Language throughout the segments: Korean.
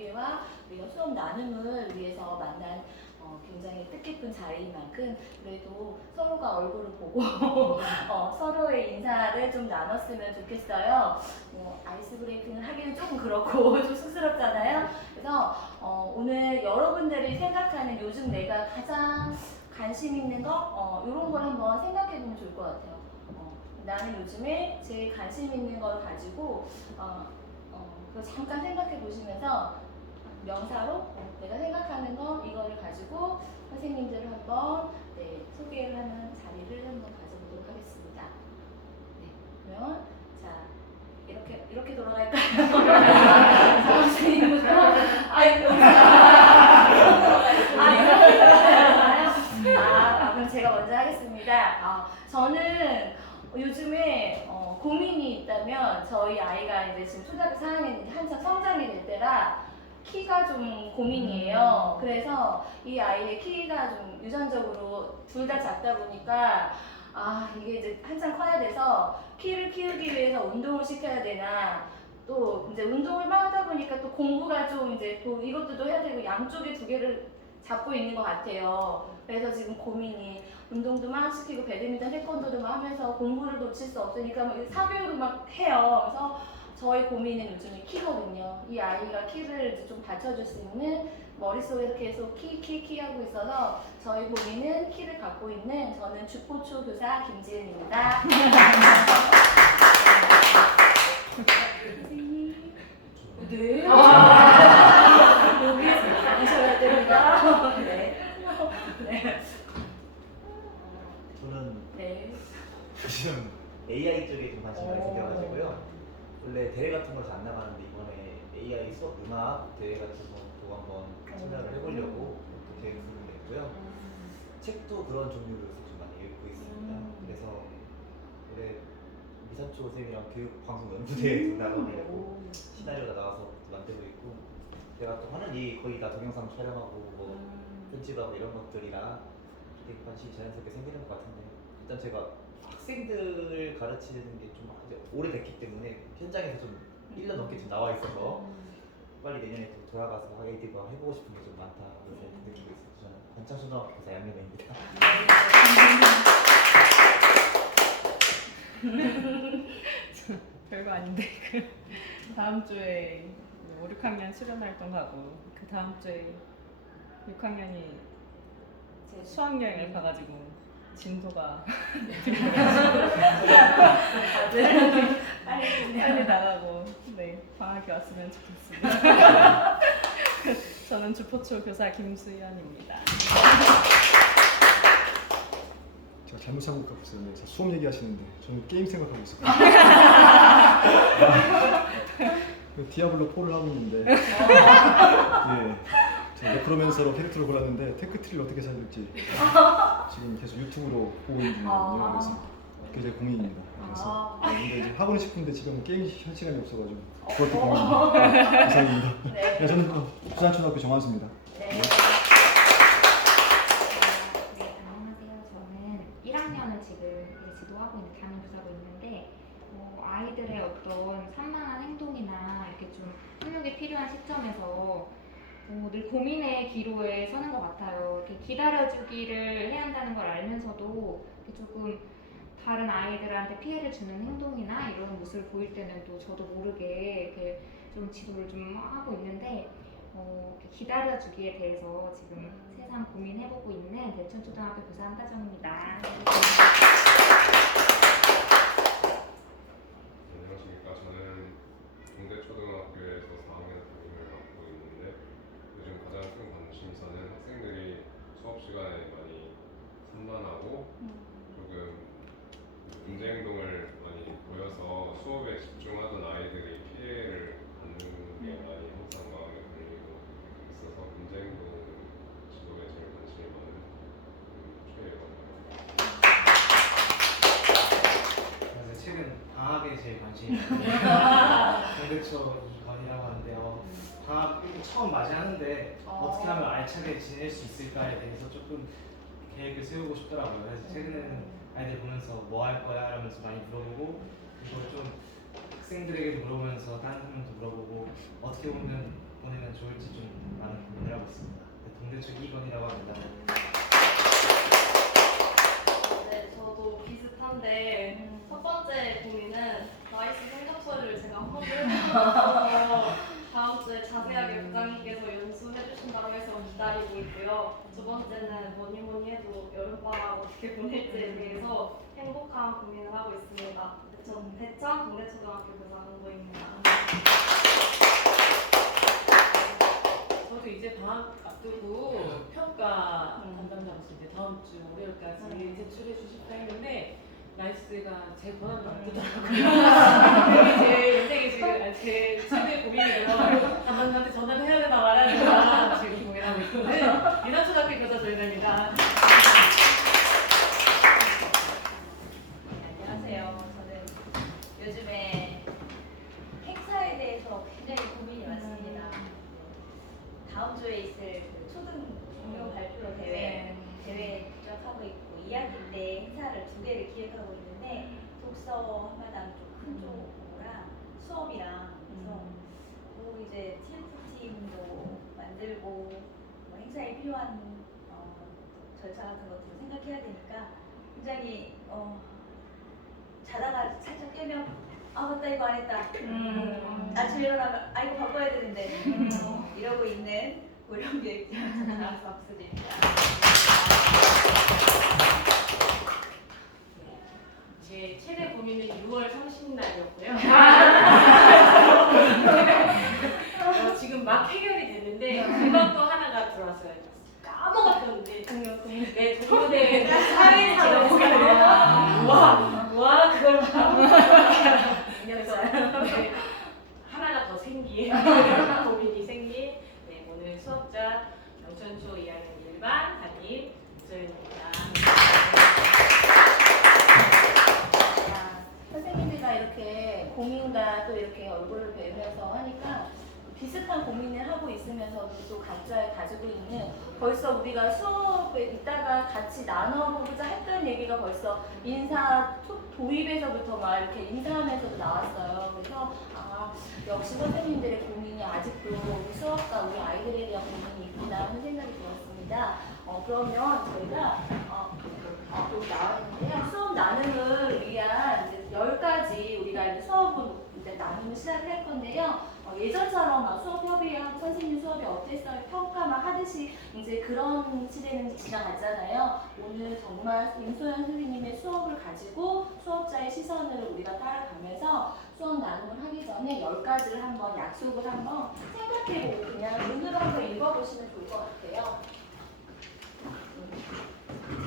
공개와 우리가 수업 나눔을 위해서 만난 굉장히 뜻깊은 자리인 만큼 그래도 서로가 얼굴을 보고 서로의 인사를 좀 나눴으면 좋겠어요. 아이스 브레이킹을 하기는 조금 그렇고 좀 쑥스럽잖아요. 그래서 오늘 여러분들이 생각하는 요즘 내가 가장 관심 있는 거 이런 걸 한번 생각해 보면 좋을 것 같아요. 나는 요즘에 제일 관심 있는 걸 가지고 그거 잠깐 생각해 보시면서 명사로 내가 생각하는 거 이거를 가지고 선생님들을 한번 소개를 하는 자리를 한번 가져보도록 하겠습니다. 네, 그러면 자 이렇게 돌아갈까요? 선생님부터 그럼 제가 먼저 하겠습니다. 저는 요즘에 고민이 있다면 저희 아이가 이제 지금 초등학교 4학년인데 한참 성장이 될 때라 키가 좀 고민이에요. 그래서 이 아이의 키가 좀 유전적으로 둘 다 작다 보니까 이게 이제 한참 커야 돼서 키를 키우기 위해서 운동을 시켜야 되나 또 이제 운동을 막 하다 보니까 또 공부가 좀 이제 또 이것도 또 해야 되고 양쪽에 두 개를 잡고 있는 것 같아요. 그래서 지금 고민이 운동도 막 시키고 배드민턴, 태권도도 막 하면서 공부를 놓칠 수 없으니까 막 사교육을 막 해요. 그래서 저의 고민은 요즘에 키거든요. 이 아이가 키를 이제 좀 받쳐줄 수 있는 머릿속에서 계속 키 하고 있어서 저희 고민은 키를 갖고 있는 저는 주포초 교사 김지은입니다. 선생님. 네. 여기에서 가셔야 됩니다. 네. 저는 요즘 AI 쪽에 좀 관심이 많이 생겨가지고요. 원래 대회 같은 거 잘 안 나가는데 이번에 AI 수업 음악 대회 같은 것도 한번 참여를 해보려고 계획 중에 있고요. 책도 그런 종류로 요새 좀 많이 읽고 있습니다. 그래서 올해 미사초 선생님이랑 교육 방송 연구대회도 나가고 시나리오가 나와서 만들고 있고 제가 또 하는 일 거의 다 동영상 촬영하고 편집하고 이런 것들이라 되게 관심이 자연스럽게 생기는 것 같은데 일단 제가 학생들 가르치는 게 좀 오래됐기 때문에 현장에서 좀 1년 넘게 좀 나와 있어서 빨리 내년에 또 돌아가서 아이들과 해보고 싶은 게 좀 많다 그래서 느끼고 있어요. 저는 관창초등학교에서 양념입니다. 별거 아닌데 다음 주에 5, 6학년 수련활동 가고 그 다음 주에 6학년이 수학여행을 가가지고 진도가 빨리 나가고 방학이 왔으면 좋겠습니다. 저는 주포초 교사 김수연입니다. 제가 잘못 생각하고 있었는데 수업 얘기하시는데 저는 게임 생각하고 있었거든요. 디아블로 4를 하고 있는데 제가 네크로맨서로 캐릭터를 골랐는데 테크트리를 어떻게 살릴지 지금 계속 유튜브로 보고 있는 중이거든요. 그래서 그게 제 고민입니다. 그래서 근데 이제 하고는 싶은데 지금 게임 할 시간이 없어가지고 그것도 고민입니다. 이상입니다. 네, 저는 부산초등학교 정한수입니다. 네, 안녕하세요. 저는 1학년을 지금 지도하고 있는 담임교사고 있는데 아이들의 어떤 산만한 행동이나 이렇게 좀 훈육이 필요한 시점에서 늘 고민의 기로에 서는 것 같아요. 이렇게 기다려주기를 해야 한다는 걸 알면서도 조금 다른 아이들한테 피해를 주는 행동이나 이런 모습을 보일 때는 또 저도 모르게 이렇게 좀 지도를 좀 하고 있는데 기다려주기에 대해서 지금 세상 고민해보고 있는 대천초등학교 교사 한다정입니다. 안녕하십니까. 저는 동대초등학교에서 4학년 담임을 맡고 있는데 요즘 가장 큰 관심사는 학생들이 수업 시간에 많이 산만하고 조금 문제 행동을 많이 보여서 수업에 집중하던 아이들이 피해를 받는 게 많이 항상 마음에 걸리고 있어서 문제 행동 지도에 제일 관심이 많은 최예원입니다. 그래서 최근 방학에 제일 관심이 많아요. 동대초 2건이라고 하는데요. 방학 처음 맞이하는데 어떻게 하면 알차게 지낼 수 있을까에 대해서 조금 계획을 세우고 싶더라고요. 그래서 최근에는 아이들 보면서 뭐 할 거야? 하면서 많이 물어보고 그리고 좀 학생들에게도 물어보면서 다른 사람한테도 물어보고 어떻게 보면 보내면 좋을지 좀 많은 고민을 하고 있습니다. 동대쪽 2번이라고 합니다. 네, 저도 비슷한데 첫 번째 고민은 나이스 성적서를 제가 하고 다음 주에 자세하게 부장님께서 연수해 주신다고 해서 기다리고 있고요. 두 번째는 뭐니 뭐니 해도 여름방학 어떻게 보낼지에 대해서 행복한 고민을 하고 있습니다. 전 대천 동대초등학교 교사한도입니다. 저도 이제 방학 앞두고 평가 담당자로서 이제 다음 주 월요일까지 제출해 주십사 했는데 나이스가 제 권한도 안 되더라고요. 그게 제 인생의 지금 제 최대 고민이고요. 담당자한테 전화를 해야 되나 말아야 되나 지금 고민하고 있거든요. 민원초등학교 교사 조혜나입니다. 안녕하세요. 저는 요즘에 행사에 대해서 굉장히 고민이 많습니다. 다음 주에 있을 그 초등 중요 발표 대회에 부적하고 있고 2학기 때 행사를 2개를 기획하고 있는데 독서 한마당 좀 큰 쪽이랑 수업이랑 그래서 또 이제 TF팀도 만들고 뭐 행사에 필요한 절차 같은 것들을 생각해야 되니까 굉장히 자다가 살짝 깨면 아 맞다 이거 안 했다 아침에 일어나면 아 이거 바꿔야 되는데 이러고 있는 고령교육팀 장학수 박수입니다. 제 최대 고민은 6월 30일날이었고요. 지금 막 해결이 됐는데 그것도 하나가 들어왔어요. 까먹었는데 네, 동료대 사회사로 와 그걸 그래서 네, 하나가 더 생긴 고민이 생긴 네, 오늘 수업자 영천초 2학년 1반 담임 이소연입니다. 선생님들과 이렇게 고민과 또 이렇게 얼굴을 뵈면서 하니까 비슷한 고민을 하고 있으면서도 또 각자 가지고 있는 벌써 우리가 수업에 있다가 같이 나눠보고자 했던 얘기가 벌써 인사 도입에서부터 막 이렇게 인사하면서도 나왔어요. 그래서 역시 선생님들의 고민이 아직도 우리 수업과 우리 아이들에 대한 고민이 있구나 하는 생각이 들었습니다. 그러면 저희가 또 나왔는데요. 수업 나눔을 위한 이제 10가지 우리가 이제 수업을 이제 나눔을 시작을 할 건데요. 예전처럼 막 수업 협의하고 선생님 수업이 어땠어요? 평가 막 하듯이 이제 그런 시대는 지나갔잖아요. 오늘 정말 임소연 선생님의 수업을 가지고 수업자의 시선을 우리가 따라가면서 수업 나눔을 하기 전에 10가지를 한번 약속을 한번 생각해보고 그냥 눈으로 한번 읽어보시면 좋을 것 같아요.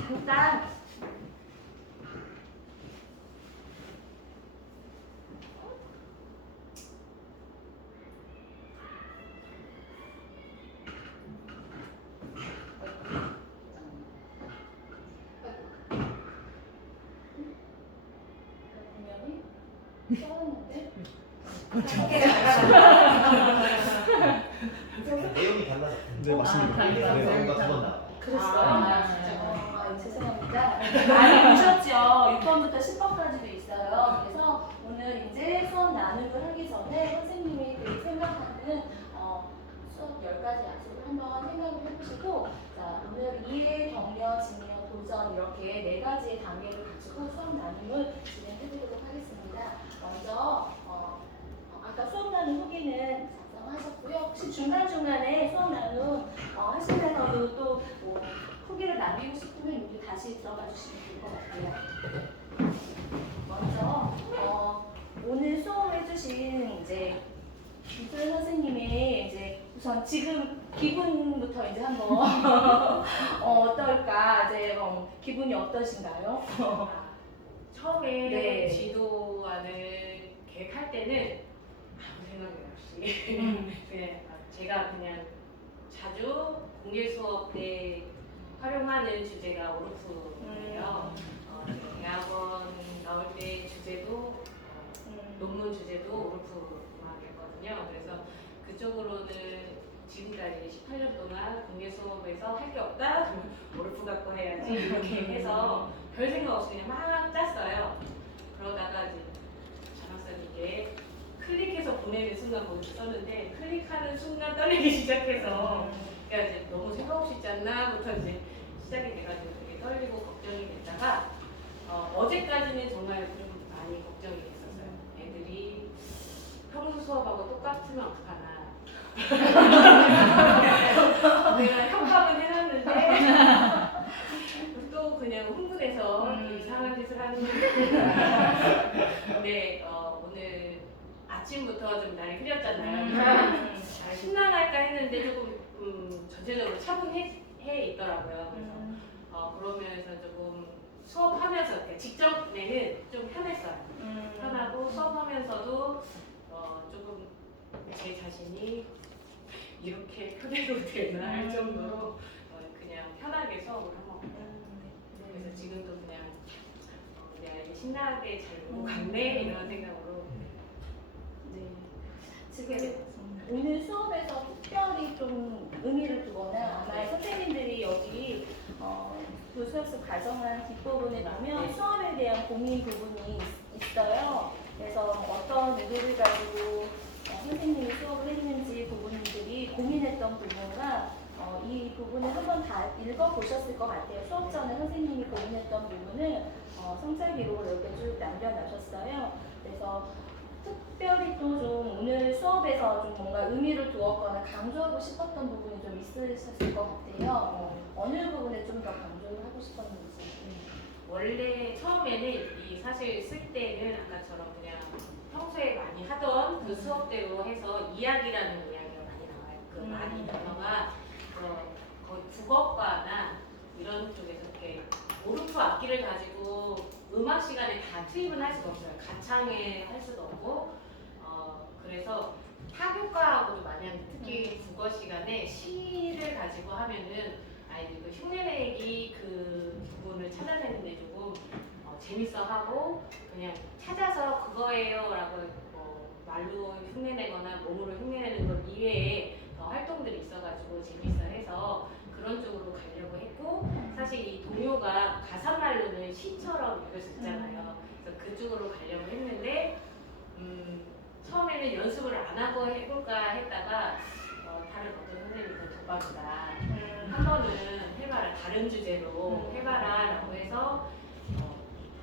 잠깐 써왔는데 내용이 달라서. 네, 맞습니다. 네. 내용과 두번 나와. 그랬어요. 죄송합니다. 많이 보셨죠? 6번부터 10번까지도 있어요. 그래서 오늘 이제 수업 나눔을 하기 전에 선생님이 생각하는 수업 10가지 약속을 한번 생각을 해보시고 자, 오늘 이해, 격려, 증명, 도전 이렇게 4가지의 단계를 가지고 수업 나눔을 진행해드리도록 하겠습니다. 먼저 아까 수업 나눔 후기는 작성하셨고요. 혹시 중간중간에 수업 나눔 하시면서도 또 후기를 남기고 싶으면 여기 다시 들어가 주시면 될 것 같아요. 먼저 오늘 수업해주신 이제 이소연 선생님의 이제 우선 지금 기분부터 이제 한번 어떨까 이제 기분이 어떠신가요? 처음에 네. 지도안을 계획할 때는 아무 생각이 없이 그냥 제가 그냥 자주 공개 수업 때 활용하는 주제가 오르프예요. 대학원 나올 때 주제도 논문 주제도 오르프 음악이었거든요. 그래서 그쪽으로는 지금까지 18년 동안 공개 수업에서 할 게 없다? 오르프 갖고 해야지 이렇게 해서 별 생각 없이 그냥 막 짰어요. 그러다가 이제 장학사님께 클릭해서 보내는 순간 거기 썼는데 클릭하는 순간 떨리기 시작해서 그러니까 이제 너무 생각 없이 있지 않나부터 이제 시작이 돼가지고 되게 떨리고 걱정이 됐다가 어제까지는 정말 좀 많이 걱정이 됐었어요. 애들이 평소 수업하고 똑같으면 어떡하나. 내가 협박은 해놨는데 또 그냥 흥분해서 이상한 짓을 하는 근데 오늘 아침부터 좀 날이 흐렸잖아요. 신나할까 했는데 조금 전체적으로 차분해 있더라고요. 그래서 그러면서 조금 수업하면서 그러니까 직전에는 좀 편했어요. 편하고 수업하면서도 조금 제 자신이 이렇게 표현해도 되나 할 정도로 그냥 편하게 수업을 한 것 같아요. 그래서 지금도 그냥 내가 이제 신나게 잘 보고 갔네 이런 생각으로 네. 지금 오늘 수업에서 특별히 좀 의미를 두거나 아마 선생님들이 여기 교수학습 과정한 뒷부분에 보면 수업에 대한 고민 부분이 있어요. 그래서 어떤 의도를 가지고 선생님이 수업을 했는지 부분들이 고민했던 부분과 이 부분을 한번 다 읽어보셨을 것 같아요. 수업 전에 선생님이 고민했던 부분을 성찰 기록을 이렇게 쭉 남겨놓으셨어요. 그래서 특별히 또 좀 오늘 수업에서 좀 뭔가 의미를 두었거나 강조하고 싶었던 부분이 좀 있으셨을 것 같아요. 어느 부분에 좀 더 강조를 하고 싶었는지. 원래 처음에는 이 사실 쓸 때는 아까처럼 그냥 평소에 많이 하던 그 수업대로 해서 이야기라는 이야기가 많이 나와요. 그 많이 단어가 거의 국어과나 이런 쪽에서 이렇게 오르프 악기를 가지고 음악 시간에 다 투입은 할 수가 없어요. 가창에 할 수도 없고 그래서 타교과하고도 많이 하는데 특히 국어 시간에 시를 가지고 하면은 아이들 그 흉내내기 그 부분을 찾아내는데 조금 재밌어하고 그냥 찾아서 그거예요라고 말로 흉내내거나 몸으로 흉내내는 것 이외에 더 활동들이 있어가지고 재밌어해서 그런 쪽으로 가려고 했고 사실 이 동요가 가사말로는 시처럼 읽을 수 있잖아요. 그래서 그쪽으로 가려고 했는데 처음에는 연습을 안 하고 해볼까 했다가 다른 어떤 선생님이 더 독박이다. 한 번은 해봐라. 다른 주제로 해봐라 라고 해서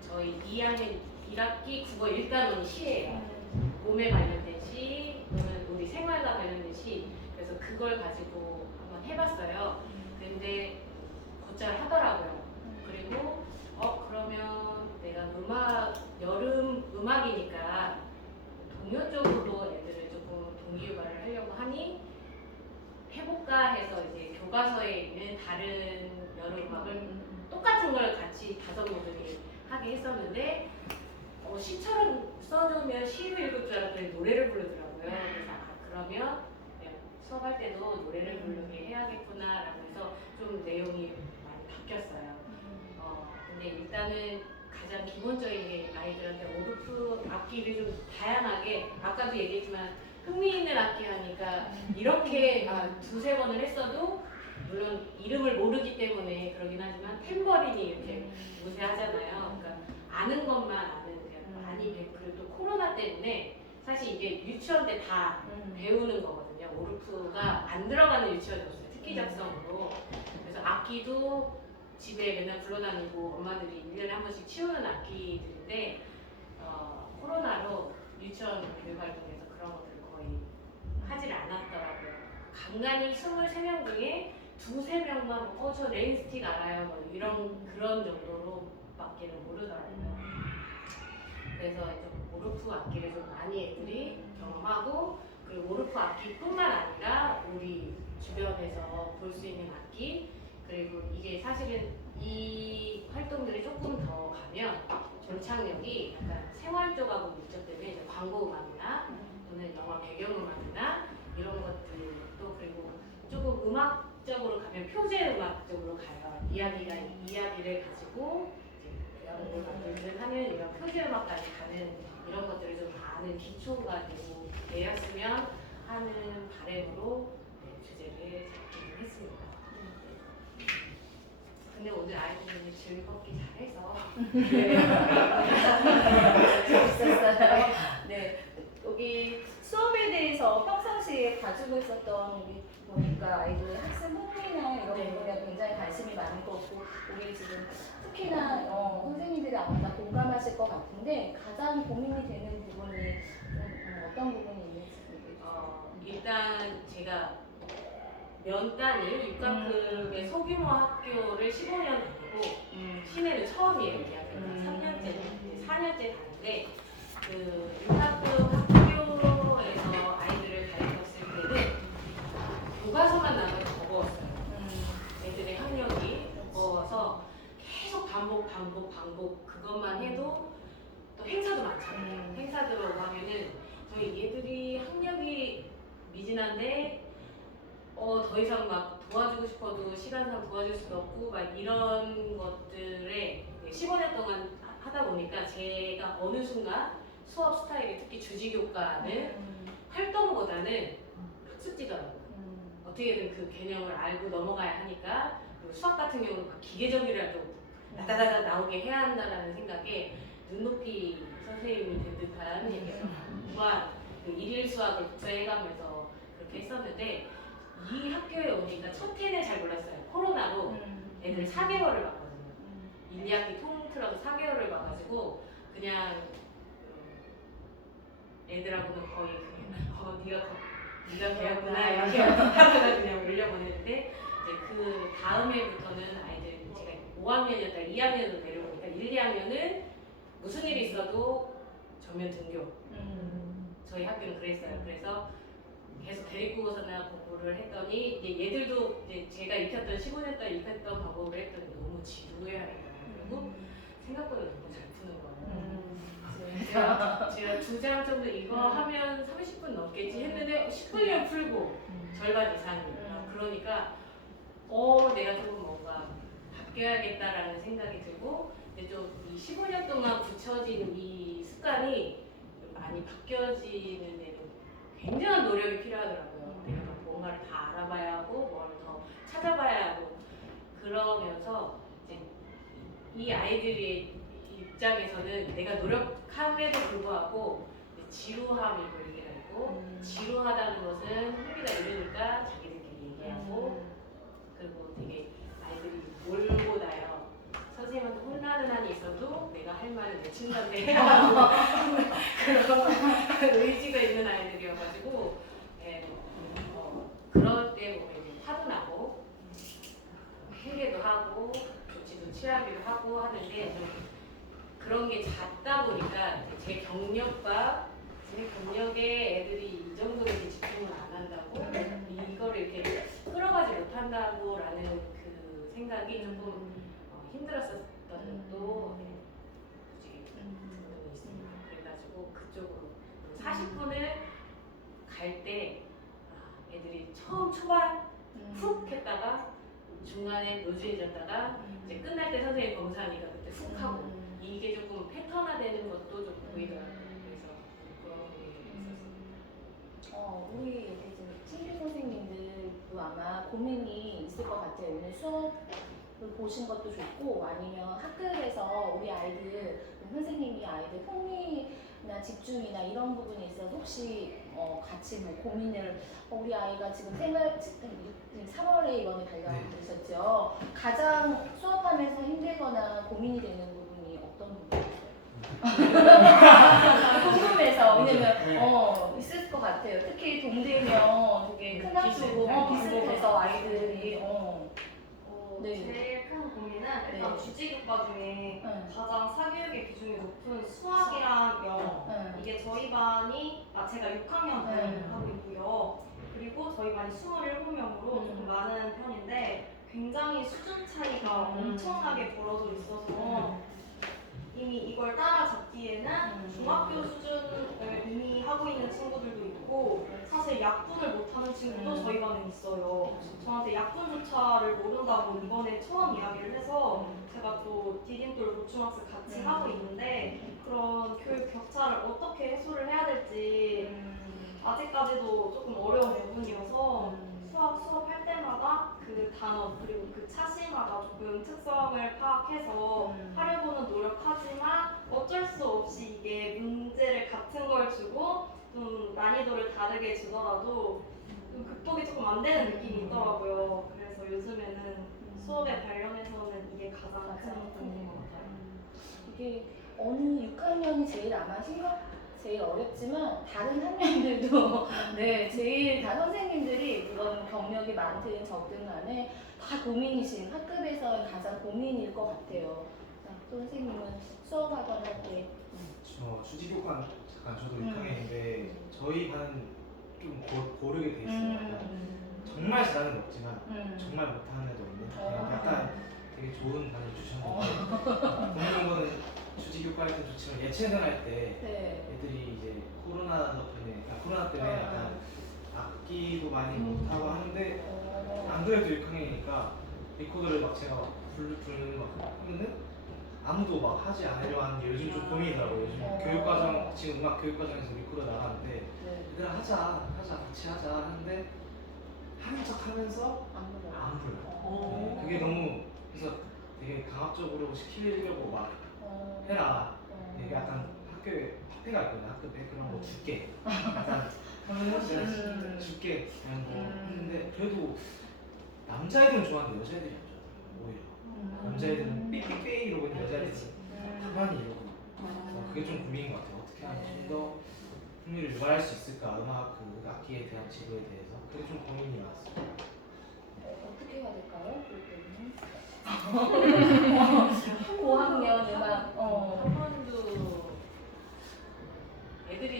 저희 2학년 1학기 국어 1단원이 시예요. 몸에 관련된 시 또는 우리 생활과 관련된 시. 그래서 그걸 가지고 한번 해봤어요. 근데 곧잘 하더라고요. 그리고 그러면 내가 여름 음악이니까 동요 쪽으로 애들을 조금 동기유발을 하려고 하니 해볼까 해서 이제 교과서에 있는 다른 여름 음악을 똑같은 걸 같이 5모들이 하게 했었는데 시처럼 써놓으면 시를 읽을 줄 알았더니 노래를 부르더라고요. 그래서 그러면 그냥 수업할 때도 노래를 부르게 해야겠구나라고 해서 좀 내용이 많이 바뀌었어요. 근데 일단은 가장 기본적인 게 아이들한테 오르프 악기를 좀 다양하게 아까도 얘기했지만 흥미있는 악기 하니까 이렇게 2-3번을 했어도 물론 이름을 모르기 때문에 그러긴 하지만 탬버린이 이렇게 무세하잖아요. 그러니까 아는 것만 아는 그냥 많이 그리고 또 코로나 때문에 사실 이게 유치원 때 다 배우는 거거든요. 오르프가 안 들어가는 유치원이 없어요. 특기 작성으로. 그래서 악기도 집에 맨날 불러다니고 엄마들이 1년에 한 번씩 치우는 악기들인데 코로나로 유치원 교육활동에서 그런 것들을 거의 하질 않았더라고요. 간간히 23명 중에 2-3명만 저 레인스틱 알아요 그런 정도로 밖에는 모르더라고요. 그래서 좀 오르프 악기를 좀 많이 애들이 경험하고 그리고 오르프 악기뿐만 아니라 우리 주변에서 볼 수 있는 악기 그리고 이게 사실은 이 활동들이 조금 더 가면 전창력이 약간 생활 쪽하고 밀접되면 이제 광고 음악이나 또는 영화 배경 음악이나 이런 것들도 그리고 조금 음악적으로 가면 표제 음악 쪽으로 가요. 이야기를 가지고 이제 음악들을 하는 이런 표제 음악까지 가는 이런 것들을 좀 아는 기초가 되고 되었으면 하는 바람으로 주제를 잡기는 했습니다. 근데 오늘 아이들이 즐겁게 잘해서 재밌었어요. 네. 여기 수업에 대해서 평상시에 가지고 있었던 우리 보니까 아이들의 학습 흥미나 이런 네. 부분에 굉장히 관심이 많은 것 같고 우리 지금 특히나 선생님들이 아마 다 공감하실 것 같은데 가장 고민이 되는 부분이 좀 어떤 부분이 있는지 얘기해주세요. 일단 제가 면단위 6학급의 소규모 학교를 15년 다니고 시내는 처음이에요. 이 학교는 3년째, 4년째 다니는데 그 6학급 학교에서 아이들을 가르쳤을 때는 교과서만 나면 버거웠어요. 애들의 학력이 버거워서 계속 반복 그것만 해도 또 행사도 많잖아요. 행사 들어오고 하면은 저희 얘들이 학력이 미진한데 더 이상 막 도와주고 싶어도 시간상 도와줄 수도 없고 막 이런 것들에 15년 동안 하다 보니까 제가 어느 순간 수업 스타일이 특히 주지교과는 활동보다는 학습지더라고요. 어떻게든 그 개념을 알고 넘어가야 하니까 그리고 수학 같은 경우는 막 기계적이라도 다다다다 나오게 해야 한다는 생각에 눈높이 선생님이 된 듯한 얘기예요. 그 일일 수학을 국제해가면서 그렇게 했었는데 이 학교에 오니까 첫 해는 잘 몰랐어요. 코로나로 애들 4개월을 봤거든요. 1, 2학기 통틀어서 4개월을 봐가지고 그냥 애들하고는 거의 그냥 네가 배웠구나 이렇게 하다가 그냥 올려보냈는데 이제 그 다음 해부터는 아이들 제가 5학년이었다가 2학년으로 내려오니까 1, 2학년은 무슨 일이 있어도 전면 등교. 저희 학교는 그랬어요. 그래서 계속 대립국어사나 공부를 했더니 이제 얘들도 이제 제가 익혔던 15년 동안 익혔던 방법을 했더니 너무 지루해하더라고요. 그리고 생각보다 너무 잘 푸는 거예요. 제가 2장 정도 이거 하면 30분 넘겠지 했는데 10분이면 풀고 절반 이상이. 그러니까 내가 조금 뭔가 바뀌어야겠다라는 생각이 들고 근데 좀 이 15년 동안 굳혀진 이 습관이 많이 바뀌어지는 데는 굉장한 노력이 필요하더라고요. 내가 막 뭔가를 다 알아봐야 하고 뭘 더 찾아봐야 하고 그러면서 이제 이 아이들의 입장에서는 내가 노력함에도 불구하고 지루함이 보이게 되고 지루하다는 것은 흥미가 이르니까 자기들끼리 얘기하고 그리고 되게 아이들이 몰고 나요. 선생님한테 혼나는 한이 있어도 내가 할 말을 내친다고 해야 하고 그런 의지가 있는 아이들이어가지고 그럴 때 보면 이제 화도 나고 핑계도 하고 조치도 취하기도 하고 하는데 좀 그런 게 잦다 보니까 제 경력과 제 경력에 애들이 이 정도로 이렇게 집중을 안 한다고 이거를 이렇게 끌어가지 못한다고라는 그 생각이 조금 힘들었었던 것도 솔직히 부분이 있습니다. 그래가지고 그쪽으로 40분을 갈 때 애들이 처음 초반 훅 했다가 중간에 노즈해졌다가 이제 끝날 때 선생님 검사하니까 그때 훅 하고 이게 조금 패턴화되는 것도 좀 보이더라고요. 그래서 그런 게 있었어요. 우리 여기 지금 신규 선생님들도 아마 고민이 있을 것 같아요. 오늘 수업을 보신 것도 좋고 아니면 학교에서 우리 아이들 선생님이 아이들 흥미나 집중이나 이런 부분에 있어서 혹시 같이 뭐 고민을 우리 아이가 지금 3월에 이번에 발견되셨죠. 가장 수업하면서 힘들거나 고민이 되는 부분이 어떤 부분이세요? 궁금해서 왜냐면 있을 것 같아요. 특히 동대면 되게 큰 학교고 비슷해서 아이들이 네. 제일 큰 고민은 일단 주지교과 중에 가장 사교육의 비중이 높은 수학이랑 영어 이게 저희 반이 제가 6학년 하고 있고요. 그리고 저희 반이 27명으로 조금 많은 편인데 굉장히 수준 차이가 엄청나게 벌어져 있어서 이미 이걸 따라잡기에는 중학교 수준을 이미 하고 있는 친구들도 있고 사실 약분을 못하는 친구도 저희 반에 있어요. 저한테 약분조차를 모른다고 이번에 처음 이야기를 해서 제가 또 디딤돌 보충학습 같이 하고 있는데 그런 교육 격차를 어떻게 해소를 해야 될지 아직까지도 조금 어려운 부분이어서 수업할 때마다 그 단원 그리고 그 차시마다 조금 특성을 파악해서 하려고는 노력하지만 어쩔 수 없이 이게 문제를 같은 걸 주고 좀 난이도를 다르게 주더라도 좀 극복이 조금 안 되는 느낌이 있더라고요. 그래서 요즘에는 수업에 관련해서는 이게 가장 큰 부분인 것 같아요. 이게 어느 6학년이 제일 아마 제일 어렵지만 다른 학년들도 네 제일 다 선생님들이 물론 경력이 많든 적든 간에 다 고민이신 학급에서 가장 고민일 것 같아요. 자, 또 선생님은 수업하거나 할 때 저 수지교관 잠깐 저도 6학년인데 저희 반은 좀 고르게 돼 있어요. 정말 잘하는 애 없지만 정말 못하는 애도 없는 그냥 약간 되게 좋은 반을 주셨는데 보는 거는 수지교관일 때 좋지만 예체능 할 때 네. 애들이 이제 코로나 때문에 약간 악기도 많이 못하고 하는데 안 그래도 6학년이니까 리코더를 막 제가 부르는 막 하면은 아무도 막 하지 않으려 하는 게 요즘 좀 고민이더라고요. 요즘 교육과정 지금 음악 교육과정에서 리코더 나가는데 얘들아 하자 같이 하자 하는데 하는 척 하면서 안 불러요. 그게 너무 그래서 되게 강압적으로 시키려고 막 해라. 되게 약간 학교에 화폐가 있거든 학급에 그런 거 줄게. 약간 하면은 내가 줄게 그냥 뭐 했는데 그래도 남자애들은 좋아하는데 여자애들이 안 좋아해요. 오히려 남자애들은 삐삐삐 이러고 있는 여자애들은 가만히 이러고 그게 좀 고민인 것 같아요. 어떻게 하면 좀 더 흥미를 유발할 수 있을까 음악 그 악기에 대한 지도에 대해서 그게 좀 고민이 많았어요. 어떻게 해야 될까요? 그때는 고학년 음악 한 번도 애들이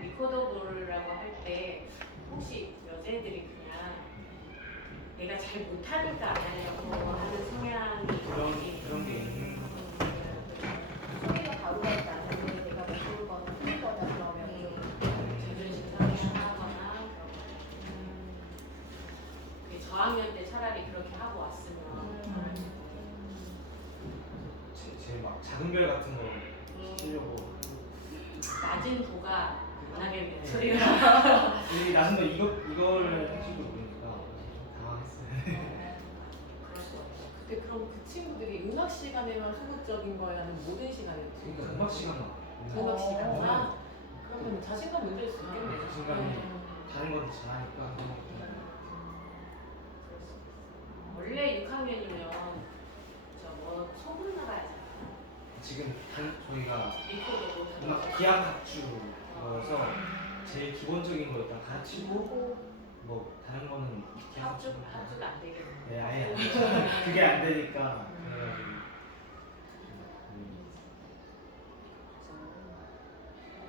리코더 부르라고 할 때 혹시 여자애들이 그냥 내가 잘 못하니까 안 하려고 하는 성향이 그런 게 있는 소리가 바로가지 않는데 내가 못 부르거나 틀리거나 그러면 자존심 상해하거나 저학년 때 차라리 그렇게 하고 왔으면 제 막 작은 별 같은 거 시키려고 낮은 도가 워낙에 네. 소리가 이 낮은 거 이걸 해주고 그러니까 좀 당황했어요. 그럴 수 없어. 근데 그럼 그 친구들이 음악 시간에만 소극적인 거야 아니면 모든 시간에 그러니까 음악 시간만 음악 시간만 그러면 자신감 문제일 수 있겠네. 자신감이 다른 건 잘하니까 원래 6학년이면 저뭐 소문 나가야지. 지금 저희가 리코더도 음악 기악 합주여서 제일 기본적인 거 일단 가르치고 뭐 다른 거는 기악 합주가 안 되겠네. 네 아예 안 되죠. 그게 안 되니까 그래가지고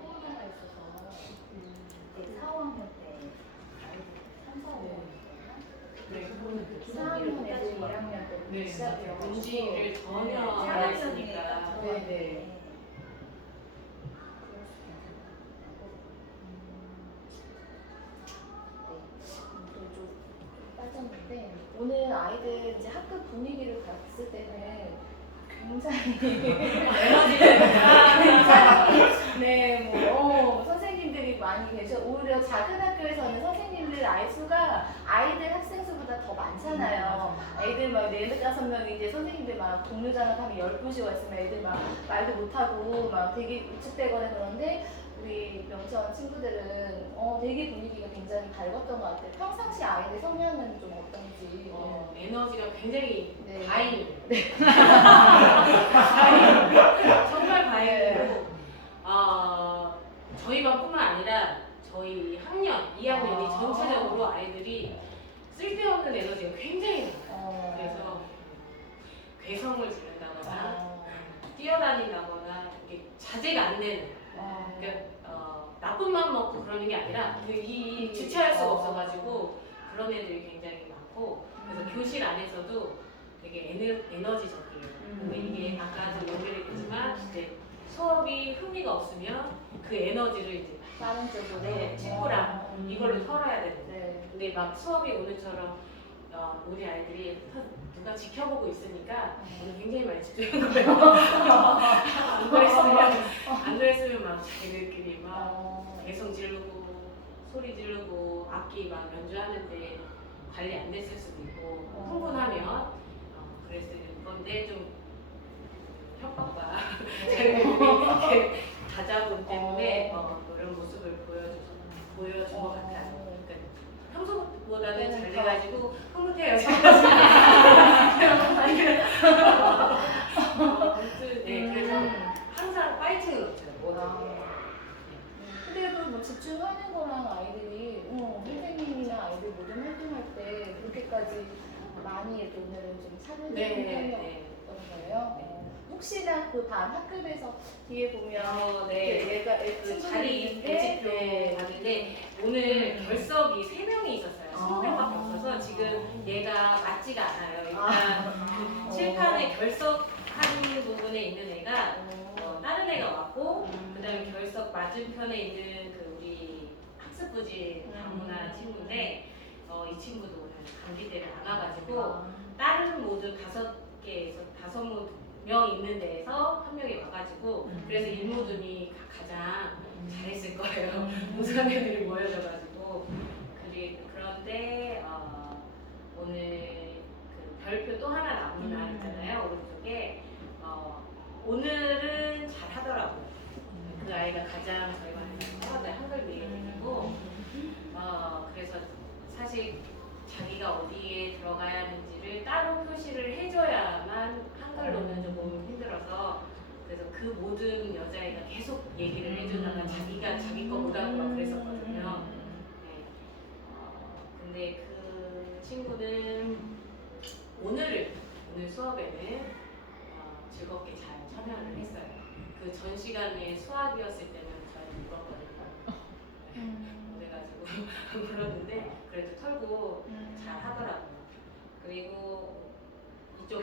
코로나가 있어서 4학년 때 3, 4학년 네, 그거는 4학년 애들이 1학년 때 네, 시작해가지고 문제를 전혀 안 했으니까. 네네. 좀 빠졌는데 오늘 아이들 이제 학급 분위기를 봤을 때는 굉장히 선생님들이 많이 계셔. 오히려 작은 학교에서는 선생님들 아이 수가 아이들 학생 수보다 더 많잖아요. 애들 막 4~5명 이제 선생님들 막 동료 장학하면 10분씩 왔으면 애들 막 말도 못하고 막 되게 위축되거나 그런데 우리 명천 친구들은 되게 분위기가 굉장히 밝았던 것 같아요. 평상시 아이들 성향은 좀 어떤지. 에너지가 굉장히 네. 다행이에요. 네. 정말 다행이고 저희 반뿐만 아니라 저희 학년, 2학년이 전체적으로 아이들이 쓸데없는 에너지가 굉장히 많아요. 그래서 괴성을 지른다거나 뛰어다닌다거나 이게 자제가 안 되는 그러니까 나쁜 맘 먹고 그러는 게 아니라 이 주체할 수가 없어가지고 그런 애들이 굉장히 많고 그래서 교실 안에서도 되게 에너지적이에요. 근데 이게 아까도 얘기를 했지만 이제 수업이 흥미가 없으면 그 에너지를 이제 다른 쪽으로 친구랑 이걸로 털어야 되는데 네. 근데 막 수업이 오늘처럼 우리 아이들이 누가 지켜보고 있으니까 오늘 굉장히 많이 집중한 거예요. 안 그랬으면 막 자기들끼리 막 개성 지르고 소리 지르고 악기 막 연주하는데 관리 안 됐을 수도 있고 흥분하면 그랬을 건데 좀 협박과 자기들이 이렇게 다자본 때문에 노력을 그런 모습을 보여준 것 같아요. 그러니까 평소보다는 잘 돼가지고 흐뭇해요. 아무튼 네, 그래서 항상 파이팅을 넘쳐요. 뭐든. 근데도 뭐 집중하는 거랑 아이들이 선생님이나 아이들 모든 활동할 때 그렇게까지 많이 이렇게 오늘은 좀 참여되는 편이었던 거예요? 혹시나 그 반 학급에서 뒤에 보면 얘가 그 자리 배치표 봤는데 오늘 결석이 3명이 있었어요. 20명밖에 없어서 지금 얘가 맞지가 않아요. 일단 칠판에 결석하는 부분에 있는 애가 다른 애가 왔고 그다음에 결석 맞은편에 있는 그 우리 학습부지 다문화 친구인데 이 친구도 오늘 감기 때문에 안 와가지고 다른 모두 5개에서 5명 있는 데에서 1명이 와가지고 그래서 일모둠이 가장 잘했을 거예요. 우선 애들이 모여져가지고 그런데 오늘 그 별표 또 하나 남은 날 있잖아요. 오른쪽에 오늘은 잘 하더라고요. 그 아이가 가장 저희가 한글 미래이고 그래서 사실 자기가 어디에 들어가야 하는지를 따로 표시를 해줘야만 한글로는 조금 힘들어서 그래서 그 모든 여자애가 계속 얘기를 해주다가 자기가 자기 거 못하고 막 그랬었거든요. 네. 근데 그 친구는 오늘 수업에는 즐겁게 잘 참여를 했어요. 그 전 시간에 수학이었을 때는 저는 울었거든요. 그래가지고 울었는데 그래도 털고 잘 하더라고요. 그리고 이쪽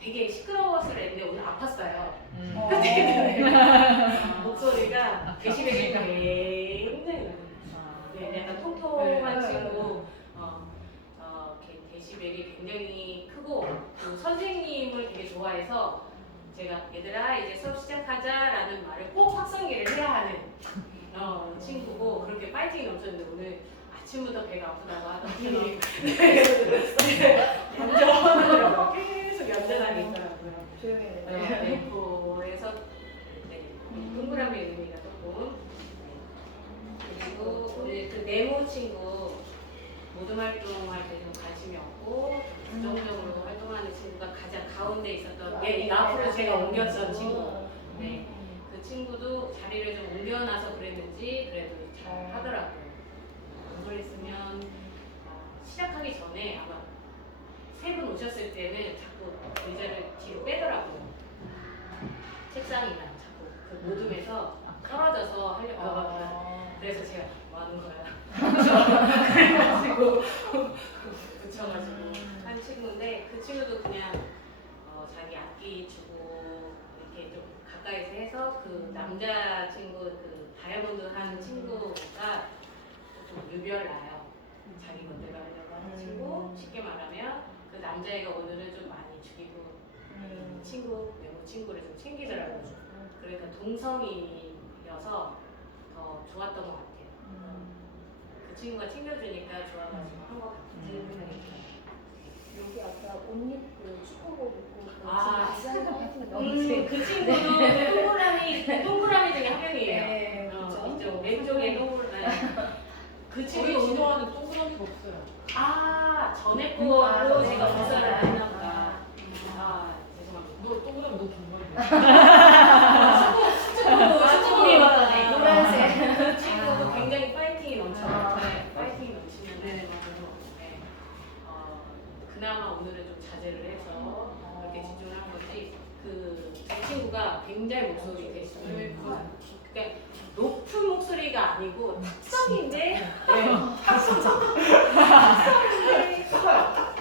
되게 시끄러웠을 했는데 오늘 아팠어요. 목소리가 데시벨이 굉장히 네, 약간 통통한 친구 데시벨이 굉장히 크고 또 선생님을 되게 좋아해서 제가 얘들아 이제 수업 시작하자라는 말을 꼭 확성기를 해야 하는 친구고 그렇게 파이팅이 넘쳤는데 오늘 아침부터 배가 아프다고 하더니 얌전하더라고요. 계속 얌전하게 있더라고요. 조용히 그래서 동그라미 의미가 조금 그리고 오늘 그 네모 친구 모든 활동할 때 좀 관심이 없고 부정적으로 활동하는 친구가 가장 가운데 있었던 앞으로 제가 옮겼던 친구 그 친구도 자리를 좀 옮겨놔서 그랬는지 그래도 잘 하더라고요. 안 그랬으면 시작하기 전에 아마 3분 오셨을 때는 자꾸 의자를 뒤로 빼더라고요. 책상이나 자꾸 그 모둠에서 떨어져서 하려고 하다가 그래서 제가 뭐 하는 거야. 그래가지고 붙여가지고 한 친구인데 그 친구도 그냥 자기 악기 주고 이렇게 좀 가까이서 해서 그 남자 친구 그 다이아몬드 한 친구가 좀 유별나요. 자기 멋대로 하려고 하는 친구 쉽게 말하면 그 남자애가 오늘은 좀 많이 죽이고 외모 친구를 좀 챙기더라고요. 그러니까 동성이여서 더 좋았던 것 같아요. 그 친구가 챙겨주니까 좋아가지고 한 것 같은 생각이 들어요. 여기 아까 옷 입고 축구복 입고 그 친구도 동그라미 중에 한 명이에요. 네, 이쪽 왼쪽에 동그라미. 그 저희 친구 지도하는 동그라미가 없어요. 전에 거로 제가 조사를 안 했나 보다. 죄송합니다. 너 동그라미 너무 긴말이야. 축구복이 맞다네. 노란색. 그 친구도 굉장히 파이팅이 넘쳐요. 파이팅이 넘치는데 그나마 오늘은 좀 자제를 해서 그렇게 집중을 한 거지. 그 친구가 굉장히 목소리 되게 그러니까 높은 목소리가 아니고 탁성인데 탁성인데 커요.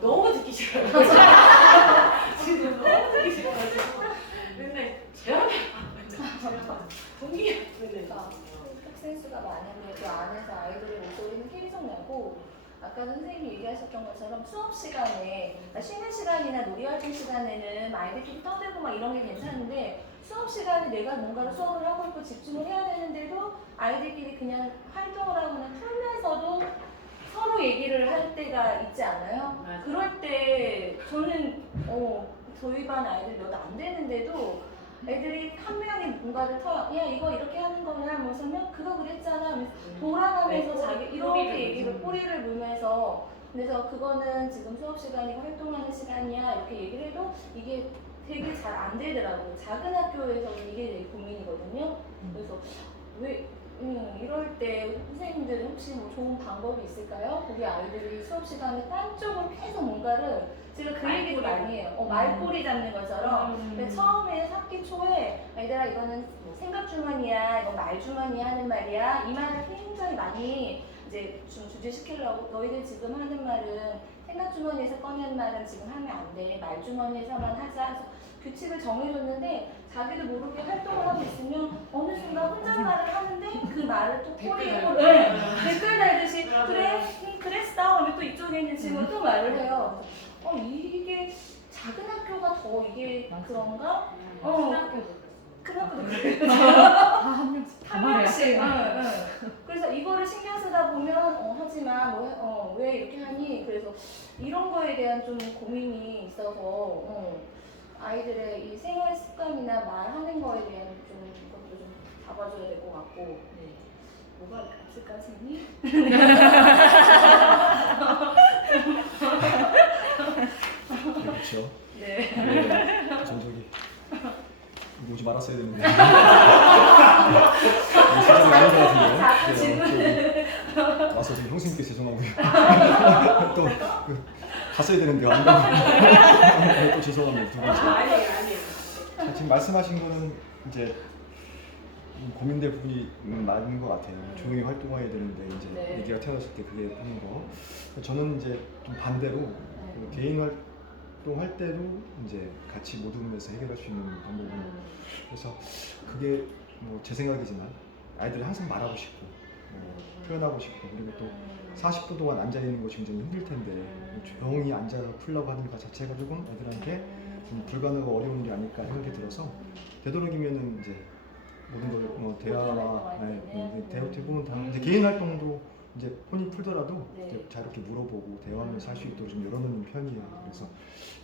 너무 듣기 싫어요. 지금 너무 듣기 싫어가지고 맨날 제압이 동기가 맨날 학생수가 많은데 그 안에서 아이들의 목소리는 계속 나고 아까 선생님이 얘기하셨던 것처럼 수업 시간에 쉬는 시간이나 놀이활동 시간에는 아이들끼리 떠들고 막 이런 게 괜찮은데 수업 시간에 내가 뭔가를 수업을 하고 있고 집중을 해야 되는데도 아이들끼리 그냥 활동을 하거나 풀면서도 서로 얘기를 할 때가 있지 않아요? 그럴 때 저는 저희 반 아이들 몇 안 되는데도 애들이 한 명이 뭔가를 야 이거 이렇게 하는 거냐 뭐 하면 그거 그랬잖아 하면서 돌아가면서 네, 자기 꼬리를 이렇게 얘기를 물면서. 꼬리를 물면서 그래서 그거는 지금 수업 시간이고 활동하는 시간이야 이렇게 얘기를 해도 이게 되게 잘 안 되더라고요. 작은 학교에서는 이게 되게 고민이거든요. 그래서 왜 이럴 때 선생님들은 혹시 뭐 좋은 방법이 있을까요? 우리 아이들이 수업 시간에 딴 쪽으로 계속 뭔가를 제가 그 얘기도 많이 해요. 말꼬리 잡는 것처럼. 근데 처음에 4기 초에 얘들아 이거는 뭐 생각 주머니야, 이거 말 주머니야 하는 말이야. 이 말을 굉장히 많이 이제 좀 주제시키려고 너희들 지금 하는 말은 생각 주머니에서 꺼낸 말은 지금 하면 안 돼. 말 주머니에서만 하자. 그래서 규칙을 정해줬는데 자기도 모르게 활동을 하고 있으면 어느 순간 혼잣말을 하는데 그 말을 또 꼬리에 댓글 달듯이 그래? 그랬어? 그러면 또 이쪽에 있는 친구가 또 말을 해요. 이게 작은 학교가 더 이게 그런가? 큰 학교도 그래요. 한 명씩 다 한 말해야 명씩. 돼. 그래서 이거를 신경 쓰다 보면 하지만 왜 이렇게 하니? 그래서 이런 거에 대한 좀 고민이 있어서 아이들의 이 생활 습관이나 말하는 거에 대한 좀 것도 좀 잡아줘야 될 것 같고. 네. 뭐가 없을까, 선생님? 그렇죠. 네. 네. 전 저기 이거 오지 말았어야 되는데. 사실이 아닌 것 같은데. 네, 저기 와서 지금 형수님께 죄송하고요. 또 갔어야 되는데 안 가고 또 죄송합니다. 두 번째. 아니에요. 지금 말씀하신 거는 이제 고민될 부분이 많은 것 같아요. 조용히 활동해야 되는데 이제 네. 얘기가 태어났을 때 그게 하는 거. 저는 이제 좀 반대로 그 개인 활동할 때도 이제 같이 모둠에서 해결할 수 있는 방법을 그래서 그게 뭐 제 생각이지만 아이들이 항상 말하고 싶고 표현하고 싶고 그리고 또 40분 동안 앉아 있는 거 굉장히 힘들 텐데 조용히 앉아서 풀려고 하는 것 자체가 조금 애들한테 좀 불가능하고 어려운 게 아닐까 생각이 들어서 되도록이면은 이제 모든 걸 대화와 대부분 다 이제 개인 활동도 이제 혼이 풀더라도 이제 자유롭게 물어보고 대화하면서 할 수 있도록 좀 열어놓는 편이에요. 그래서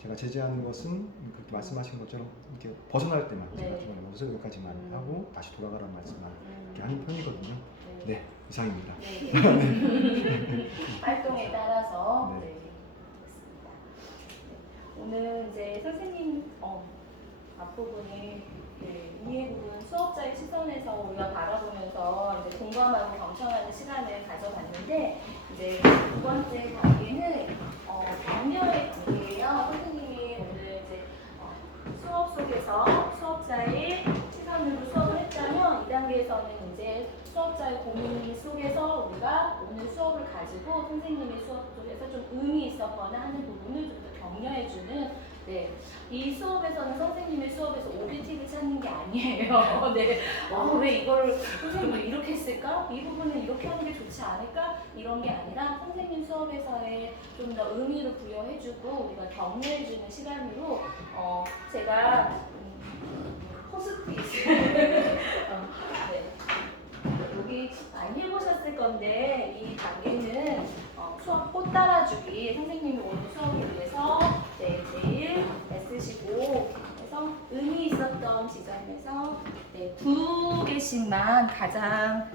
제가 제재하는 것은 그렇게 말씀하신 것처럼 이렇게 벗어날 때만 제가 좀 여기서 여기까지만 하고 다시 돌아가라는 말씀만 이렇게 하는 편이거든요. 네, 이상입니다. 활동에 따라서 네. 그렇습니다. 오늘 이제 선생님 앞부분이 이해 부분 수업자의 시선에서 우리가 바라보면서 이제 공감하고 경청하는 시간을 가져봤는데 이제 두 번째 단계는 격려의 단계예요. 선생님이 오늘 이제 수업 속에서 수업자의 시선으로 수업을 했다면 이 단계에서는 이제 수업자의 고민 속에서 우리가 오늘 수업을 가지고 선생님의 수업 속에서 좀 의미 있었거나 하는 부분을 좀 더 격려해주는 이 수업에서는 선생님의 수업에서 OBT를 찾는 게 아니에요. 왜 이걸 선생님 왜 이렇게 했을까? 이 부분은 이렇게 하는 게 좋지 않을까? 이런 게 아니라 선생님 수업에서의 좀 더 의미를 부여해주고 우리가 격려해주는 시간으로 제가 포스트잇 여기 많이 해보셨을 건데 이 단계는 수업 꽃 따라주기 선생님이 오늘 수업을 위해서 제일 애쓰시고 그래서 의미 있었던 지점에서 2개씩만 가장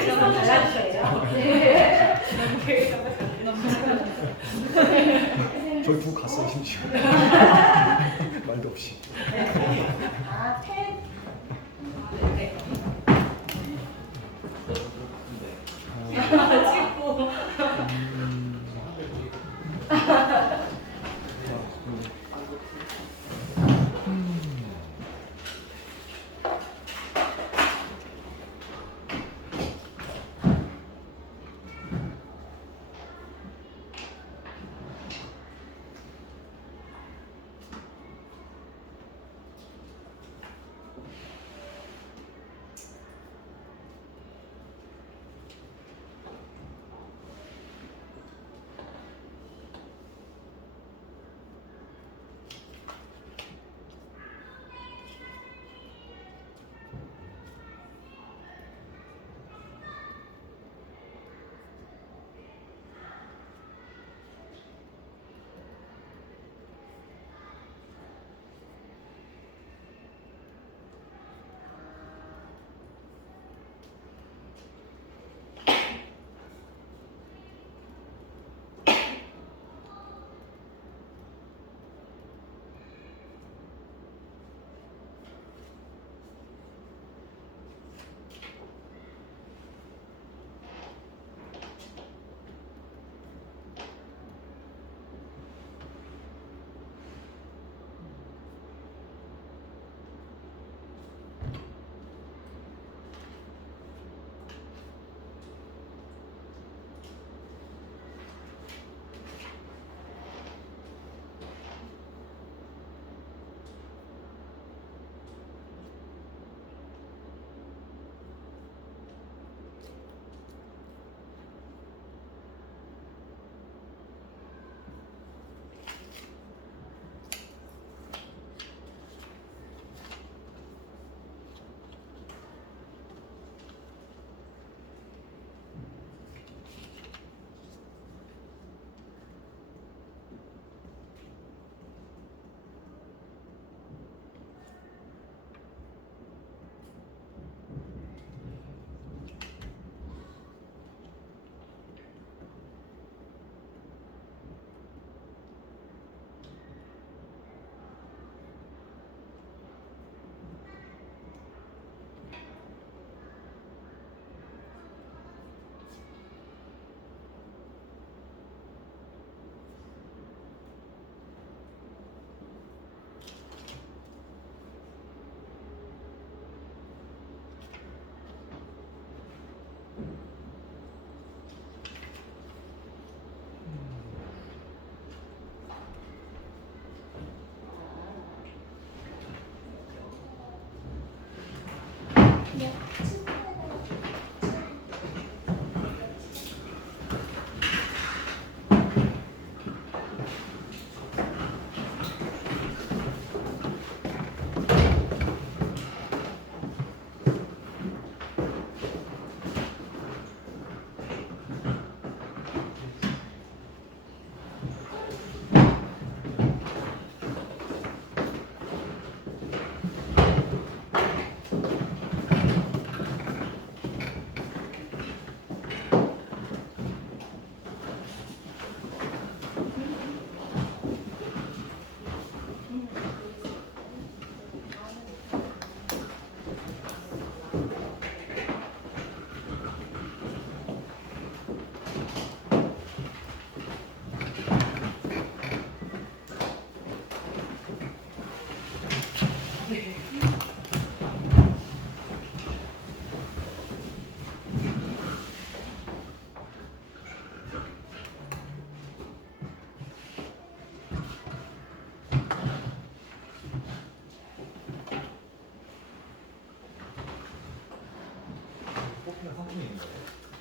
시선 달라주세요. 저희 두 갔어요 심지어. 말도 없이. 펜. 찍고.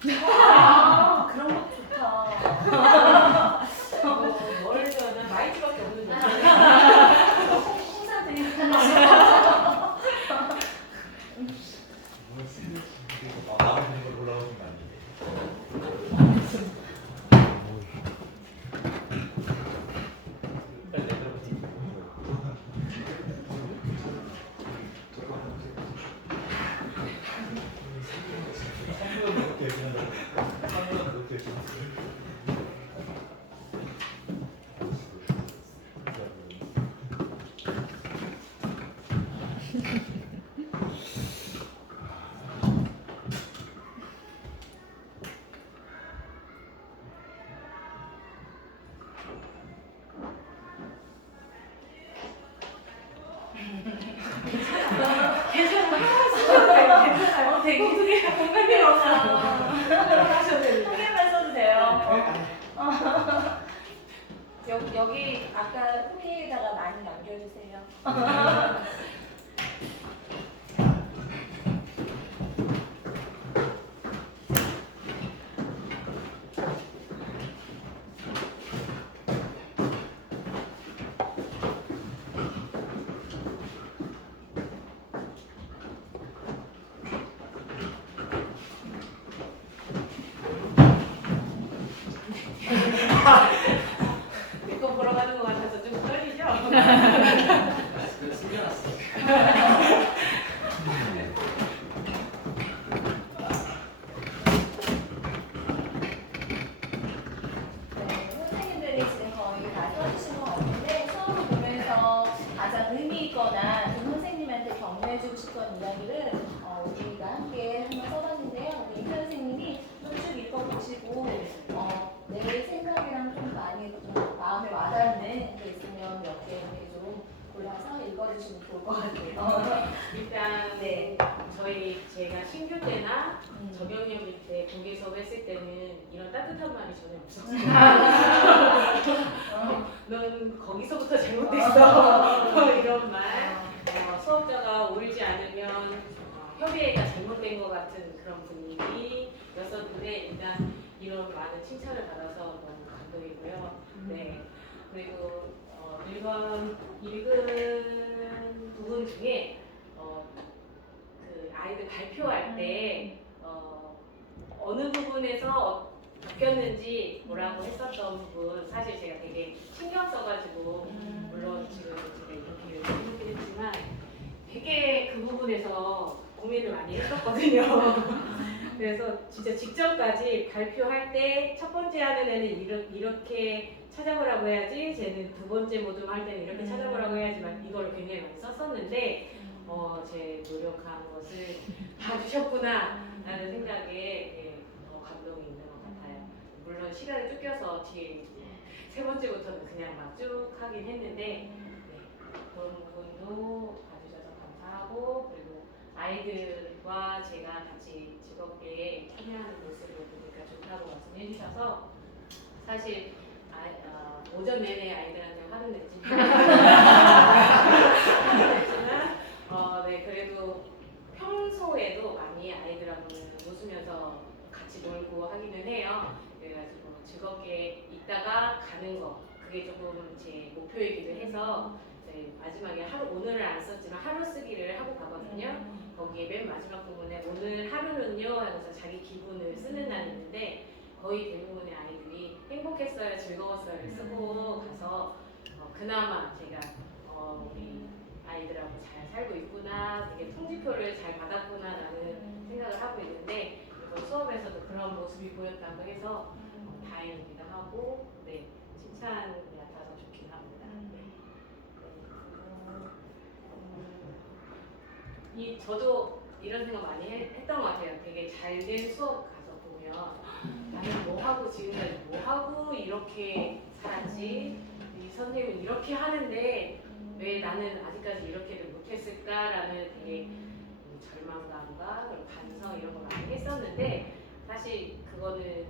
아, 그런 거 좋다. 뭘 해도 난 마이크밖에 없는 거야. 홍사 드리고 마음에 드는 걸 올라오는 거 아니에요? 빨리 내려보지. 되게 공감이 없어. 후기만 써도 돼요. 여기 아까 후기에다가 많이 남겨주세요. 내 거 보러 가는 것 같아서 좀 떨리죠? 숨겨놨어. 네, 선생님들이 지금 거의 다 써주신 것 같은데 수업을 보면서 가장 의미 있거나 좀 선생님한테 격려해주고 싶은 이야기를 우리가 함께 한번 써봤는데요. 임 선생님이 좀 쭉 읽어보시고 내 생각이랑 좀 많이 좀 마음에 와닿는 게 있으면 몇 개 이렇게 좀 골라서 읽어주시면 좋을 것 같아요. 일단 네. 제가 신규 때나 저경력일 때 공개 수업 했을 때는 이런 따뜻한 말이 전혀 없었어요. 넌 거기서부터 잘못됐어. 이런 말. 수업자가 옳지 않으면 협의회가 잘못된 것 같은 그런 분위기였었는데 일단 이런 많은 칭찬을 받아서 너무 감동이고요. 네. 그리고 읽은 부분 중에 그 아이들 발표할 때 어느 부분에서 바뀌었는지 뭐라고 했었던 부분 사실 제가 되게 신경 써가지고 물론 지금 제가 이렇게 얘기했지만 되게 그 부분에서 고민을 많이 했었거든요. 그래서 진짜 직전까지 발표할 때 첫 번째 하는 애는 이렇게 찾아보라고 해야지 쟤는 두 번째 모둠 할 때는 이렇게 찾아보라고 해야지만 이걸 굉장히 많이 썼었는데 제 노력한 것을 봐주셨구나 라는 생각에 더 감동이 있는 것 같아요. 물론 시간을 쫓겨서 뒤에 세 번째부터는 그냥 막 쭉 하긴 했는데 네, 그런 부분도 봐주셔서 감사하고 그리고 아이들과 제가 같이 즐겁게 참여하는 모습을 보니까 좋다고 말씀해 주셔서 사실 오전 내내 아이들한테 화를 냈지만 네, 그래도 평소에도 많이 아이들하고는 웃으면서 같이 놀고 하기는 해요. 그래가지고 즐겁게 있다가 가는 거 그게 조금 제 목표이기도 해서 마지막에 오늘은 안 썼지만 하루 쓰기를 하고 가거든요. 거기에 맨 마지막 부분에 오늘 하루는요 하고서 자기 기분을 쓰는 날이 있는데 거의 대부분의 아이들이 행복했어요, 즐거웠어요를 쓰고 가서 그나마 제가 우리 아이들하고 잘 살고 있구나, 되게 통지표를 잘 받았구나라는 생각을 하고 있는데 그래서 수업에서도 그런 모습이 보였다고 해서 다행이기도 하고 네, 칭찬이 같아서 좋긴 합니다. 저도 이런 생각 많이 했던 것 같아요. 되게 잘된 수업 가서 보면 나는 뭐 하고 지금까지 뭐 하고 이렇게 살았지, 이 선생님은 이렇게 하는데 왜 나는 아직까지 이렇게를 못했을까라는 되게 절망감과 반성 이런 거 많이 했었는데 사실 그거는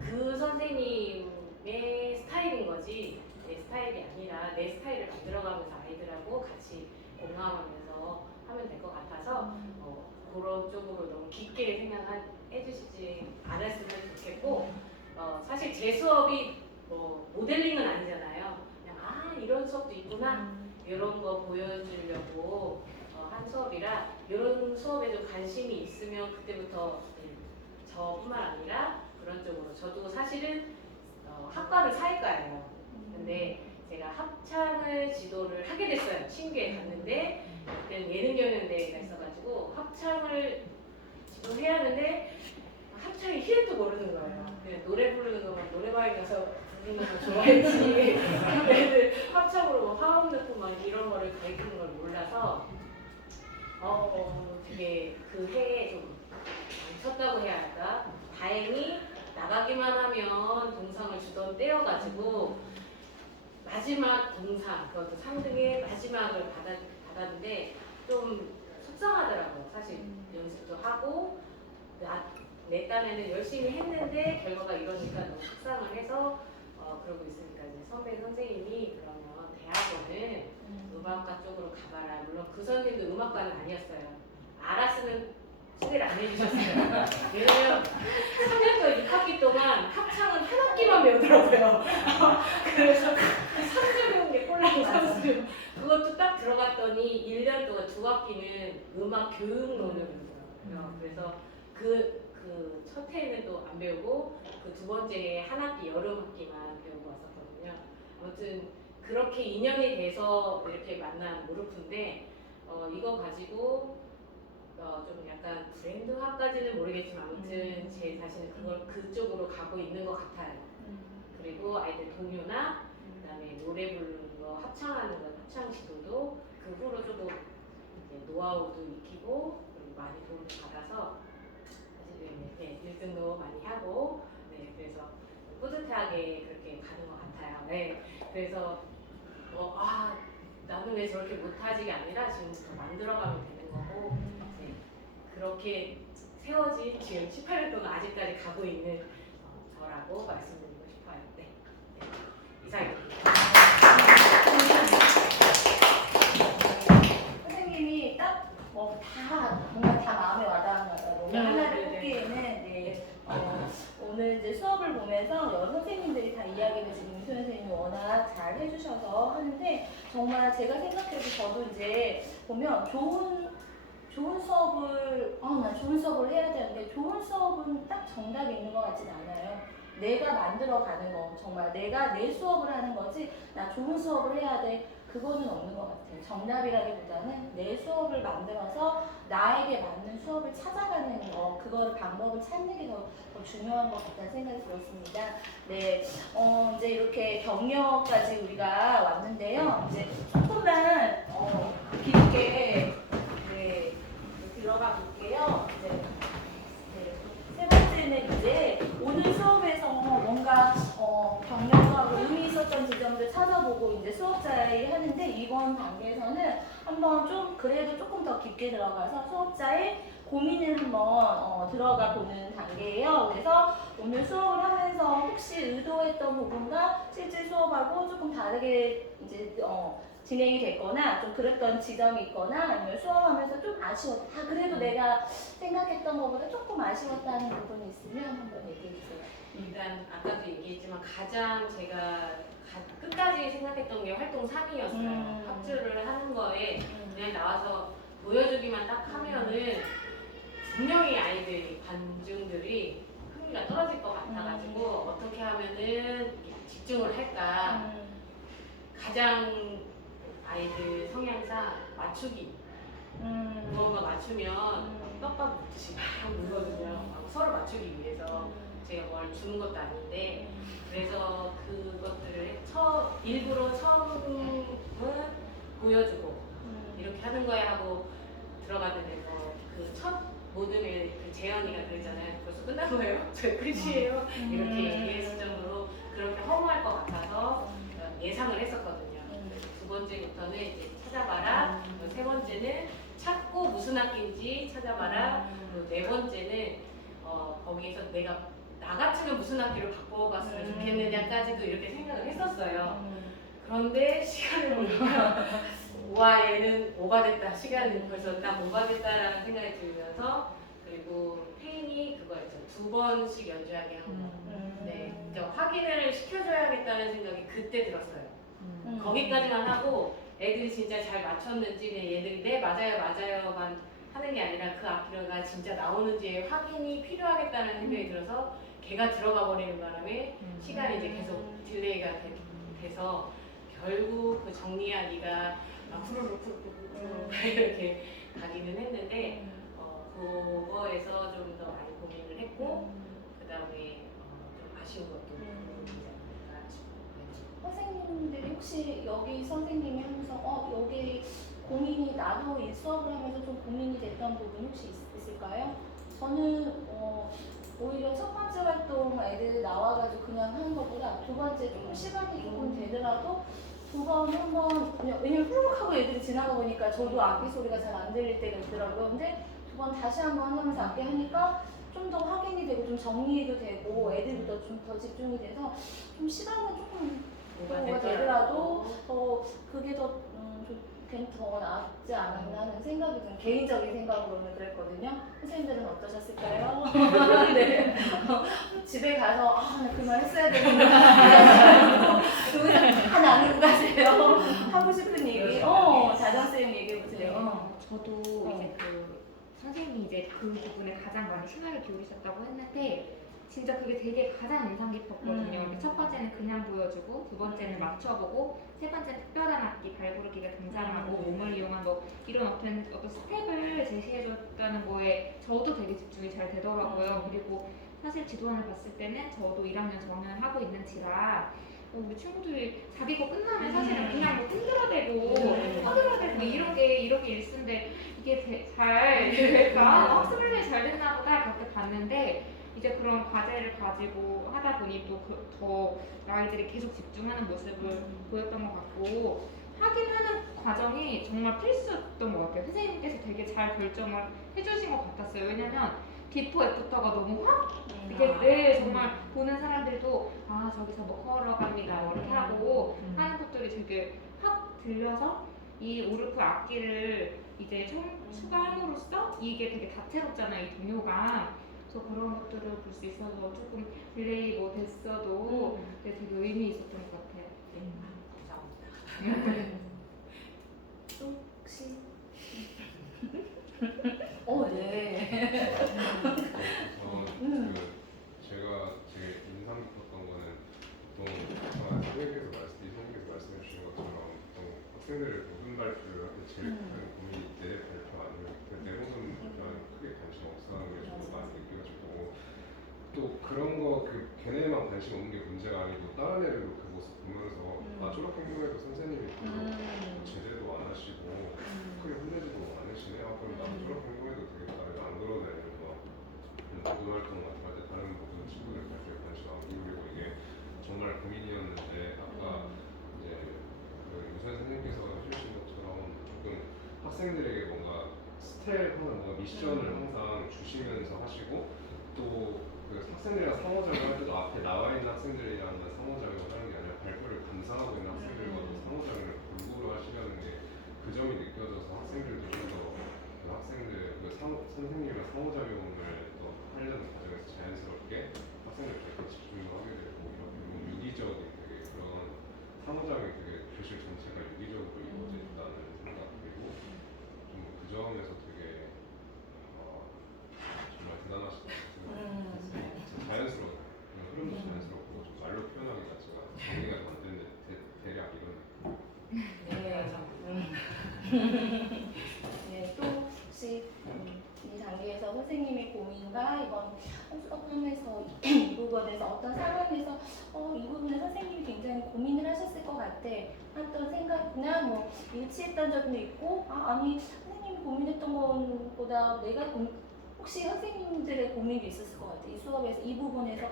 그 선생님의 스타일인 거지 내 스타일이 아니라 내 스타일을 만들어가면서 아이들하고 같이 공감하면서 하면 될 것 같아서 그런 쪽으로 너무 깊게 생각하지 해주시지 않았으면 좋겠고 사실 제 수업이 뭐 모델링은 아니잖아요. 그냥 이런 수업도 있구나 이런 거 보여주려고 한 수업이라 이런 수업에 좀 관심이 있으면 그때부터 저뿐만 아니라 그런 쪽으로 저도 사실은 학과는 사회과예요. 근데 제가 합창을 지도를 하게 됐어요. 친구에 갔는데 그때는 예능 경연대회가 있어가지고 합창을 지도해야 하는데 합창이 히읗도 모르는 거예요. 그냥 노래 부르는 거만 노래방에 가서 부르는 거 좋아했지. 애들 합창으로 화음 넣고 막 이런 거를 가르치는 걸 몰라서 되게 그 해에 좀 쳤다고 해야 할까? 다행히 나가기만 하면 동상을 주던 때여가지고 마지막 동상, 그것도 3등의 마지막을 받았는데 좀 속상하더라고요. 사실 연습도 하고 내 딴에는 열심히 했는데 결과가 이러니까 너무 속상을 해서 그러고 있으니까 이제 선배 선생님이 그러면 대학원은 음악과 쪽으로 가봐라. 물론 그 선생님도 음악과는 아니었어요. 알았으면 소개를 안 해주셨어요. 왜냐면 3년도 6학기 동안 합창은 한 학기만 배우더라고요. 그래서 3주 배운 게 꼴랑 3주. 그것도 딱 들어갔더니 1년 동안 2학기는 음악 교육론을 배우더라고요. 그래서 그 첫 해에는 또 안 배우고 그 두 번째 해에 한 학기 여름 학기만 배우고 왔었거든요. 아무튼 그렇게 인연이 돼서 이렇게 만난 무릎인데 이거 가지고 좀 약간 브랜드화까지는 모르겠지만 아무튼 제 자신은 그쪽으로 가고 있는 것 같아요. 그리고 아이들 동요나 그다음에 노래 부르는 거, 합창하는 거, 합창 지도도 그 후로 조금 이제 노하우도 익히고 그리고 많이 도움을 받아서 사실 1등도 많이 하고 그래서 뿌듯하게 그렇게 가는 것 같아요. 그래서 나는 왜 저렇게 못하지가 아니라 지금부터 만들어가면 되는 거고 그렇게 세워진 지금 18년 동안 아직까지 가고 있는 저라고 말씀드리고 싶어요. 이상입니다. 선생님이 딱 뭔가 다 마음에 와닿은 것 같아요. 하나를 꼽기에는 오늘 이제 수업을 보면서 여러 선생님들이 다 이야기를 지금 윤소 선생님이 워낙 잘 해주셔서 하는데 정말 제가 생각해도 저도 이제 보면 좋은 수업을 난 좋은 수업을 해야 되는데 좋은 수업은 딱 정답이 있는 것 같진 않아요. 내가 만들어가는 거 정말 내가 내 수업을 하는 거지 나 좋은 수업을 해야 돼 그거는 없는 것 같아요. 정답이라기보다는 내 수업을 만들어서 나에게 맞는 수업을 찾아가는 거 그거를 방법을 찾는 게 더 중요한 것 같다는 생각이 들었습니다. 이제 이렇게 격려까지 우리가 왔는데요. 이제 조금만 깊게 들어가 볼게요. 세 번째는 이제 오늘 수업에서 뭔가 격려하고 의미 있었던 지점들 찾아보고 이제 수업자에 하는데 이번 단계에서는 한번 좀 그래도 조금 더 깊게 들어가서 수업자의 고민을 한번 들어가 보는 단계예요. 그래서 오늘 수업을 하면서 혹시 의도했던 부분과 실제 수업하고 조금 다르게 이제 진행이 됐거나 좀 그랬던 지점이 있거나 아니면 수업하면서 좀 아쉬웠다. 그래도 내가 생각했던 것보다 조금 아쉬웠다는 부분이 있으면 한번 얘기해 주세요. 일단 아까도 얘기했지만 가장 제가 끝까지 생각했던 게 활동 3이었어요. 합주를 하는 거에 그냥 나와서 보여주기만 딱 하면은 분명히 아이들이 관중들이 흥미가 떨어질 것 같아가지고 어떻게 하면은 집중을 할까 가장 아이들 성향상 맞추기 무언가 맞추면 떡밥 먹듯이 막 물거든요. 서로 맞추기 위해서 제가 뭘 주는 것도 아닌데 그래서 그것들을 일부러 처음은 보여주고 이렇게 하는 거야 하고 들어갔는데 그 첫 모둠에 그 재현이가 그랬잖아요. 벌써 끝난 거예요? 저희 끝이에요? 이렇게 얘기했을 정도로 그렇게 허무할 것 같아서 예상을 했었거든요. 두 번째부터는 이제 찾아봐라. 세 번째는 찾고 무슨 학기인지 찾아봐라. 그리고 네 번째는 거기에서 내가 나 같으면 무슨 학기로 바꿔봤으면 좋겠느냐까지도 이렇게 생각을 했었어요. 그런데 시간을 보니까 와 얘는 오바됐다. 시간이 벌써 딱 오바됐다라는 생각이 들면서 그리고 팬이 그거 있죠. 2번씩 연주하게 하는 거. 네, 이제 확인을 시켜줘야겠다는 생각이 그때 들었어요. 거기까지만 하고 애들이 진짜 잘 맞췄는지 그냥 얘들이 네 맞아요 맞아요만 하는 게 아니라 그 악기가 진짜 나오는지의 확인이 필요하겠다는 생각이 들어서 걔가 들어가 버리는 바람에 시간이 이제 계속 딜레이가 돼서 결국 그 정리하기가 막 후루룩 이렇게 가기는 했는데 그거에서 좀 더 많이 고민을 했고 그 다음에 좀 아쉬운 것도 있지 않을까 싶어요. 선생님들이 혹시 여기 선생님이 하면서 여기 고민이 나도 이 수업을 하면서 좀 고민이 됐던 부분 혹시 있을까요? 저는 오히려 첫 번째 활동 애들 나와가지고 그냥 하는 것보다 두 번째 조금 시간이 조금 되더라도 두 번, 한 번, 왜냐면 후루룩 하고 애들이 지나가 보니까 저도 악기 소리가 잘 안 들릴 때가 있더라고요. 근데 두 번 다시 한 번 하면서 악기 하니까 좀 더 확인이 되고 좀 정리도 되고 애들도 좀 더 집중이 돼서 좀 시간은 조금 뭐가 되더라도 그게 더 낫지 않았나 하는 생각이 좀 개인적인 생각으로는 그랬거든요. 선생님들은 어떠셨을까요? 네. 집에 가서 나 그 말 했어야 되는데 다 나누고 가세요. 하고 싶은 얘기. 자정쌤 얘기해보세요. 저도 이제 그 선생님이 이제 그 부분에 가장 많이 생각을 기울이셨다고 했는데 진짜 그게 되게 가장 인상 깊었거든요. 첫 번째는 그냥 보여주고, 두 번째는 맞춰보고, 세 번째는 특별한 악기, 발부르기가 등장하고, 몸을 이용한 뭐 이런 어떤 스텝을 제시해줬다는 거에 저도 되게 집중이 잘 되더라고요. 그리고 사실 지도안을 봤을 때는 저도 1학년 저학년 하고 있는지라 우리 친구들이 자기 거 끝나면 사실은 그냥 뭐 흔들어대고 이런 게 일수인데 이게 잘 될까? 학습을 잘 됐나 보다 그렇게 봤는데 이제 그런 과제를 가지고 하다 보니 또 더 아이들이 계속 집중하는 모습을 보였던 것 같고 확인하는 과정이 정말 필수였던 것 같아요. 선생님께서 되게 잘 결정을 해주신 것 같았어요. 왜냐면 비포 애프터가 너무 이게 정말 보는 사람들도 저기서 뭐 걸어갑니다 이렇게 하고 하는 것들이 되게 확 들려서 이 오르프 악기를 이제 추가함으로써 이게 되게 다채롭잖아요, 이 동요가. 그래서 그런 것들을 볼 수 있어서 조금 딜레이 뭐 됐어도 되게 의미 있었던 것 같아요. 감사합니다. 또 혹시? 네. 제가 제일 인상 깊었던 거는 보통 선생님께서 말씀해 주신 것처럼 보통 학생들을 모든 발표를 할 때 제일 큰 고민이 내 발표 아니면 내 모습은 크게 관심 없어하는 게 저도 많이 느껴지고 또 그런 거 걔네만 관심 없는 게 문제가 아니고 다른 애들도 그 모습 보면서 저렇게 행동해도 선생님이 제대도 안 하시고 크게 혼내지도 않으시네. 그럼 나도 저렇게 행동해도 되겠다. 안 그러네. 모든 활동 같은 거 할 때 다른 모든 친구들 발표에 관심 안 기울이고 이게 정말 고민이었는데 아까 이제 유 선생님께서 해주신 것처럼 조금 학생들에게 뭔가 스텝 뭔가 미션을 항상 주시면서 하시고 또 그 학생들이랑 상호작용을 할 때도 앞에 나와 있는 학생들이랑만 상호작용을 하는 게 아니라 발표를 감상하고 있는 학생들과도 상호작용을 골고루 하시려는 게 그 점이 느껴져서 학생들도 좀 더 선생님의 상호작용을 더 하려는 과정에서 자연스럽게 학생들께 집중도 하게 되고 이렇게 너무 유기적인 되게 그런 상호작용이 되게 교실 전체가 유기적으로 이루어진다는 생각 그리고 좀 그 점에서 되게 정말 대단하시다고 생각했어요. 자연스러운 흐름도 자연스럽고 좀 말로 표현하기가 제가 정리가 안 되는데 대략 이런 네, 또 혹시 이 단계에서 선생님의 고민과 이번 수업하면서 이 부분에서 어떤 상황에서 이 부분에 선생님이 굉장히 고민을 하셨을 것 같아 했던 생각이나 뭐 일치했던 점도 있고 아니 선생님이 고민했던 것보다 내가 혹시 선생님들의 고민도 있었을 것 같아. 이 수업에서 이 부분에서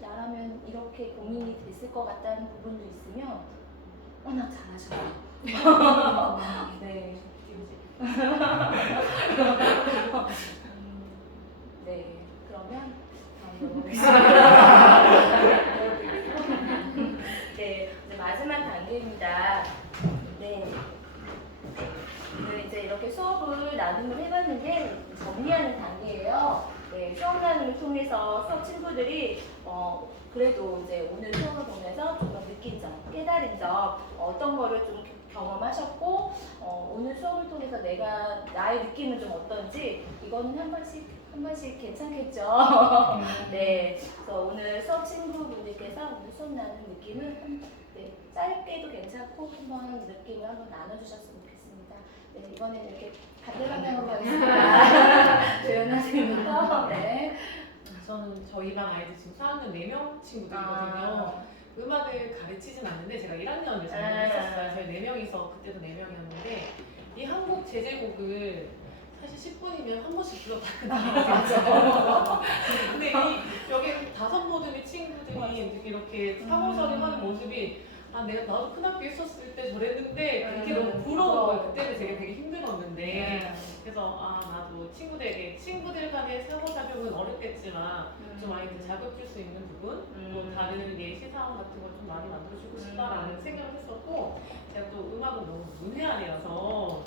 나라면 이렇게 고민이 됐을 것 같다는 부분도 있으면 워낙 잘하셔요. 네. 네. 그러면 네, 이제 마지막 단계입니다. 네. 오늘 이제 이렇게 이렇게 수업을 나눔을 해봤는데 정리하는 단계예요. 네, 수업 나눔을 통해서 수업 친구들이 그래도 이제 오늘 수업을 보면서 좀 더 느낀 점, 깨달은 점, 어떤 거를 좀 경험하셨고 오늘 수업을 통해서 나의 느낌은 좀 어떤지 이거는 한 번씩 괜찮겠죠. 네, 그래서 오늘 수업 친구분들께서 오늘 수업 나눈 느낌은 네, 짧게도 괜찮고 한번 느낌을 한번 나눠주셨으면 좋겠습니다. 네, 이번에는 이렇게 반대 방향으로 가겠습니다. 조연아 선생님부터. 네. 저는 저희 반 아이들 지금 4학년 4명 친구들이거든요. 음악을 가르치진 않는데 제가 1학년을 전공했었어요. 저희 4명이서 그때도 4명이었는데 이 한국 제재곡을 사실 10분이면 한 번씩 불러다니거든요. 근데 여기 5모듬의 친구들이 이렇게 사고설임하는 모습이 나도 큰 학교 있었을 때 저랬는데 그게 너무 부러운 거예요. 그때는 제가 되게 힘들었는데 그래서 나도 친구들 간의 상호작용은 어렵겠지만 좀 아이들 자극 줄 수 있는 부분 또 다른 예시 상황 같은 걸 좀 많이 만들어주고 싶다라는 생각을 했었고 제가 또 음악은 너무 문외한 애라서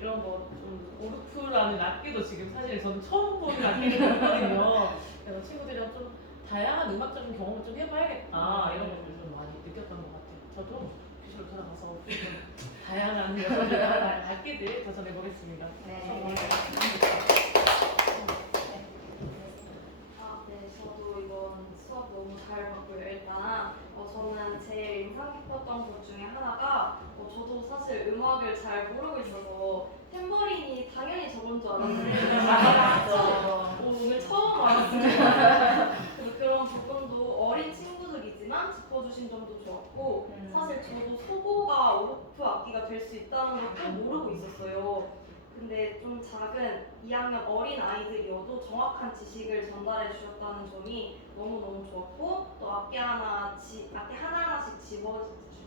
이런 거 좀 오르프라는 악기도 지금 사실 저는 처음 보는 악기를 했거든요. 그래서 친구들이랑 좀 다양한 음악적인 경험을 좀 해봐야겠다 이런 것들 좀 많이 느꼈던 것 같아요. 저도 교실로 돌아가서 다양한 악기들 도전해보겠습니다. 네. 네, 저도 이번 수업 너무 잘 봤고요. 일단 저는 제일 인상 깊었던 것 중에 하나가 저도 사실 음악을 잘 모르고 있어서 탬버린이 당연히 저건 줄 알았는데 오늘 처음 알았습니다. 그래서 그런 부분도 어린 친구들이지만 짚어주신 점도 좋았고 사실 저도 소고가 오르프 악기가 될 수 있다는 것도 모르고 있었어요. 근데 좀 작은 2학년 어린 아이들이어도 정확한 지식을 전달해 주셨다는 점이 너무너무 좋았고 또 악기 하나하나씩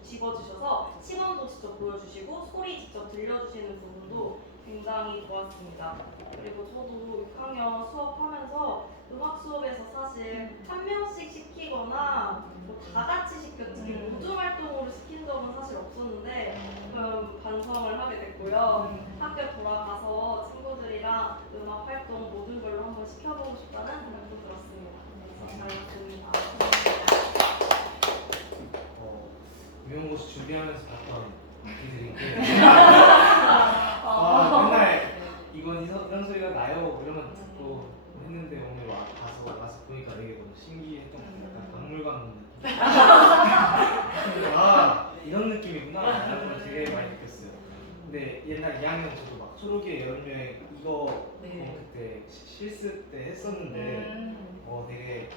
집어주셔서 시범도 직접 보여주시고 소리 직접 들려주시는 부분도 굉장히 좋았습니다. 그리고 저도 6학년 수업하면서 음악 수업에서 사실 한 명씩 시키거나 다 같이 시켰지 우주 활동으로 시킨 적은 사실 없었는데 반성을 하게 됐고요. 학교 돌아가서 친구들이랑 음악 활동 모든 걸로 한번 시켜보고 싶다는 생각도 들었습니다. 잘 봤습니다. 임용고시 준비하면서 봤던 악기들인데 맨날 이런 소리가 나요 이러면 듣고 했는데 오늘 와서 보니까 되게 너무 신기했던 것 같아요. 약간 박물관 느낌. 이런 느낌이구나 라는 걸 되게 많이 느꼈어요. 근데 옛날 2학년 저도 막 초록의 여름여행 이거 그때 실습 때 했었는데 되게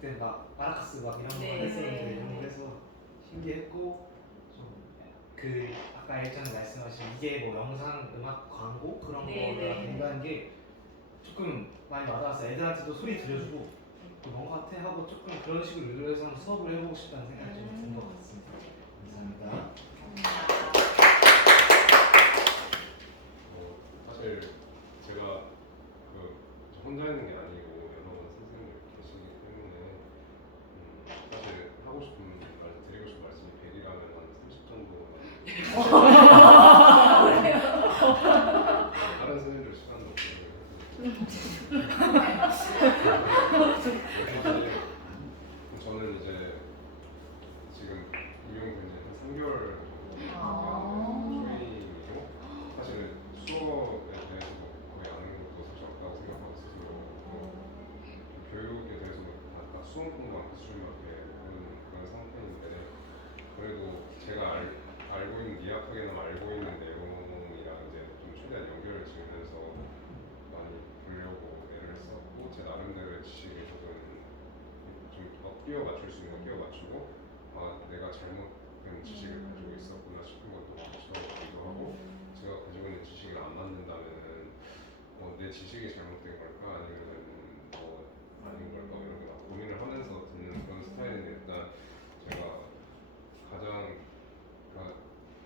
그때 막 마라카스 막 이런 거 했었는데 이런 거 해서 신기했고 좀 아까 예전에 말씀하신 이게 뭐 영상 음악 광고 그런 거가 된다는 게 조금 많이 와닿았어요. 애들한테도 소리 들려주고 그런 것 같아 하고 조금 그런 식으로 유도해서 한번 수업을 해보고 싶다는 생각이 좀 든 것 같습니다. 감사합니다. 사실 제가 저 혼자 있는 게 아니고 여러 선생님들 계시기 때문에 사실 하고 싶은 드리고 싶은 말씀이 100이라면 한 30 정도 다른 선생님들 시간도 없고 저는 이제 지금 임용된 지 한 3개월 정도 초임이고 사실은 수업에 대해서 거의 아는 것도 사실 없다고 생각하고 있어서 교육에 대해서 수험뿐만 기술밖에 모르는 그런 상태인데 그래도 제가 알고 있는 미약하게나마 알고 있는 내용이랑 이제 좀 최대한 연결을 지으면서 많이 보려고 애를 썼고 제 나름대로의 지식을 조금 좀 끼워 맞출 수 있는 거 끼워 맞추고 내가 잘못된 지식을 가지고 있었구나 싶은 것도 맞춰보기도 하고 제가 가지고 있는 지식이 안 맞는다면은 내 지식이 잘못된 걸까 아니면은 아닌 걸까 이런 거 고민을 하면서 듣는 그런 스타일인데 일단 제가 가장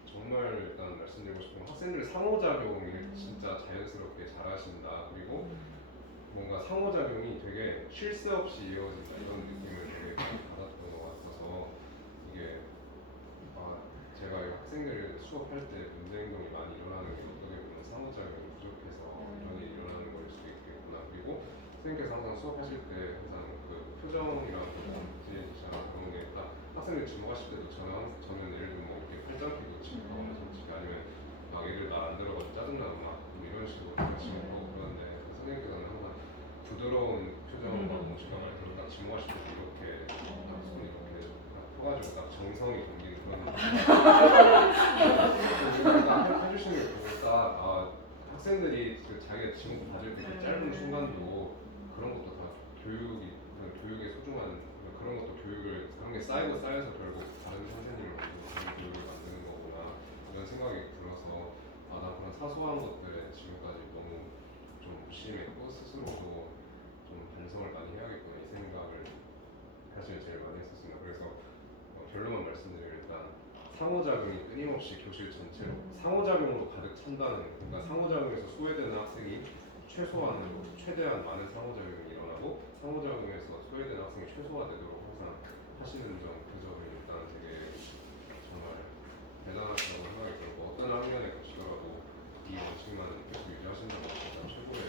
정말 일단 말씀드리고 싶은 건 학생들 상호작용을 진짜 자연스럽게 잘하신다. 그리고 뭔가 상호작용이 되게 쉴 새 없이 이어진다 이런 느낌을 되게 많이 받았던 것 같아서 이게 제가 학생들 수업할 때 문제 행동이 많이 일어나는 게 어떻게 보면 상호작용이 부족해서 이런 일이 일어나는 거일 수도 있겠구나. 그리고 선생님께서 항상 수업하실 때 항상 그 표정이랑 지혜지시랑 그런 게 딱 학생들 지목하실 때도 저는 예를 들면 뭐 이렇게 팔짱 끼고 지목하거나 솔직히 아니면 막 애들 말 안 들어가지고 짜증나고 막 이런 식으로 지목하고 그러는데 선생님께서는 항상 부드러운 표정으로 제가 말 들었다 지목하실 때도 이렇게 딱 손이 이렇게 딱 펴가지고 딱 정성이 담긴 그런 딱 해주시는 게 보고 딱 학생들이 그 자기가 지목 받을 때 그 짧은 순간도 그런 것도 다 교육의 소중한 그런 것도 교육을 그런 게 쌓이고 쌓여서 결국 다른 선생님을 만들고 다른 교육을 만드는 거구나 이런 생각이 들어서 나 그런 사소한 것들에 지금까지 너무 좀 무심했고 스스로도 좀 반성을 많이 해야겠구나 이 생각을 사실 제일 많이 했었습니다. 그래서 결론만 말씀드리면 일단 상호작용이 끊임없이 교실 전체로 상호작용으로 가득 찬다는 그러니까 상호작용에서 소외되는 학생이 최대한 많은 상호작용이 일어나고 상호작용에서 소외되는 학생이 최소화되도록 항상 하시는 그 점이 일단 되게 정말 대단하다고 생각이 들고 어떤 학년에 가시더라도 이 원칙만 계속 유지하신다는 것 진짜 최고의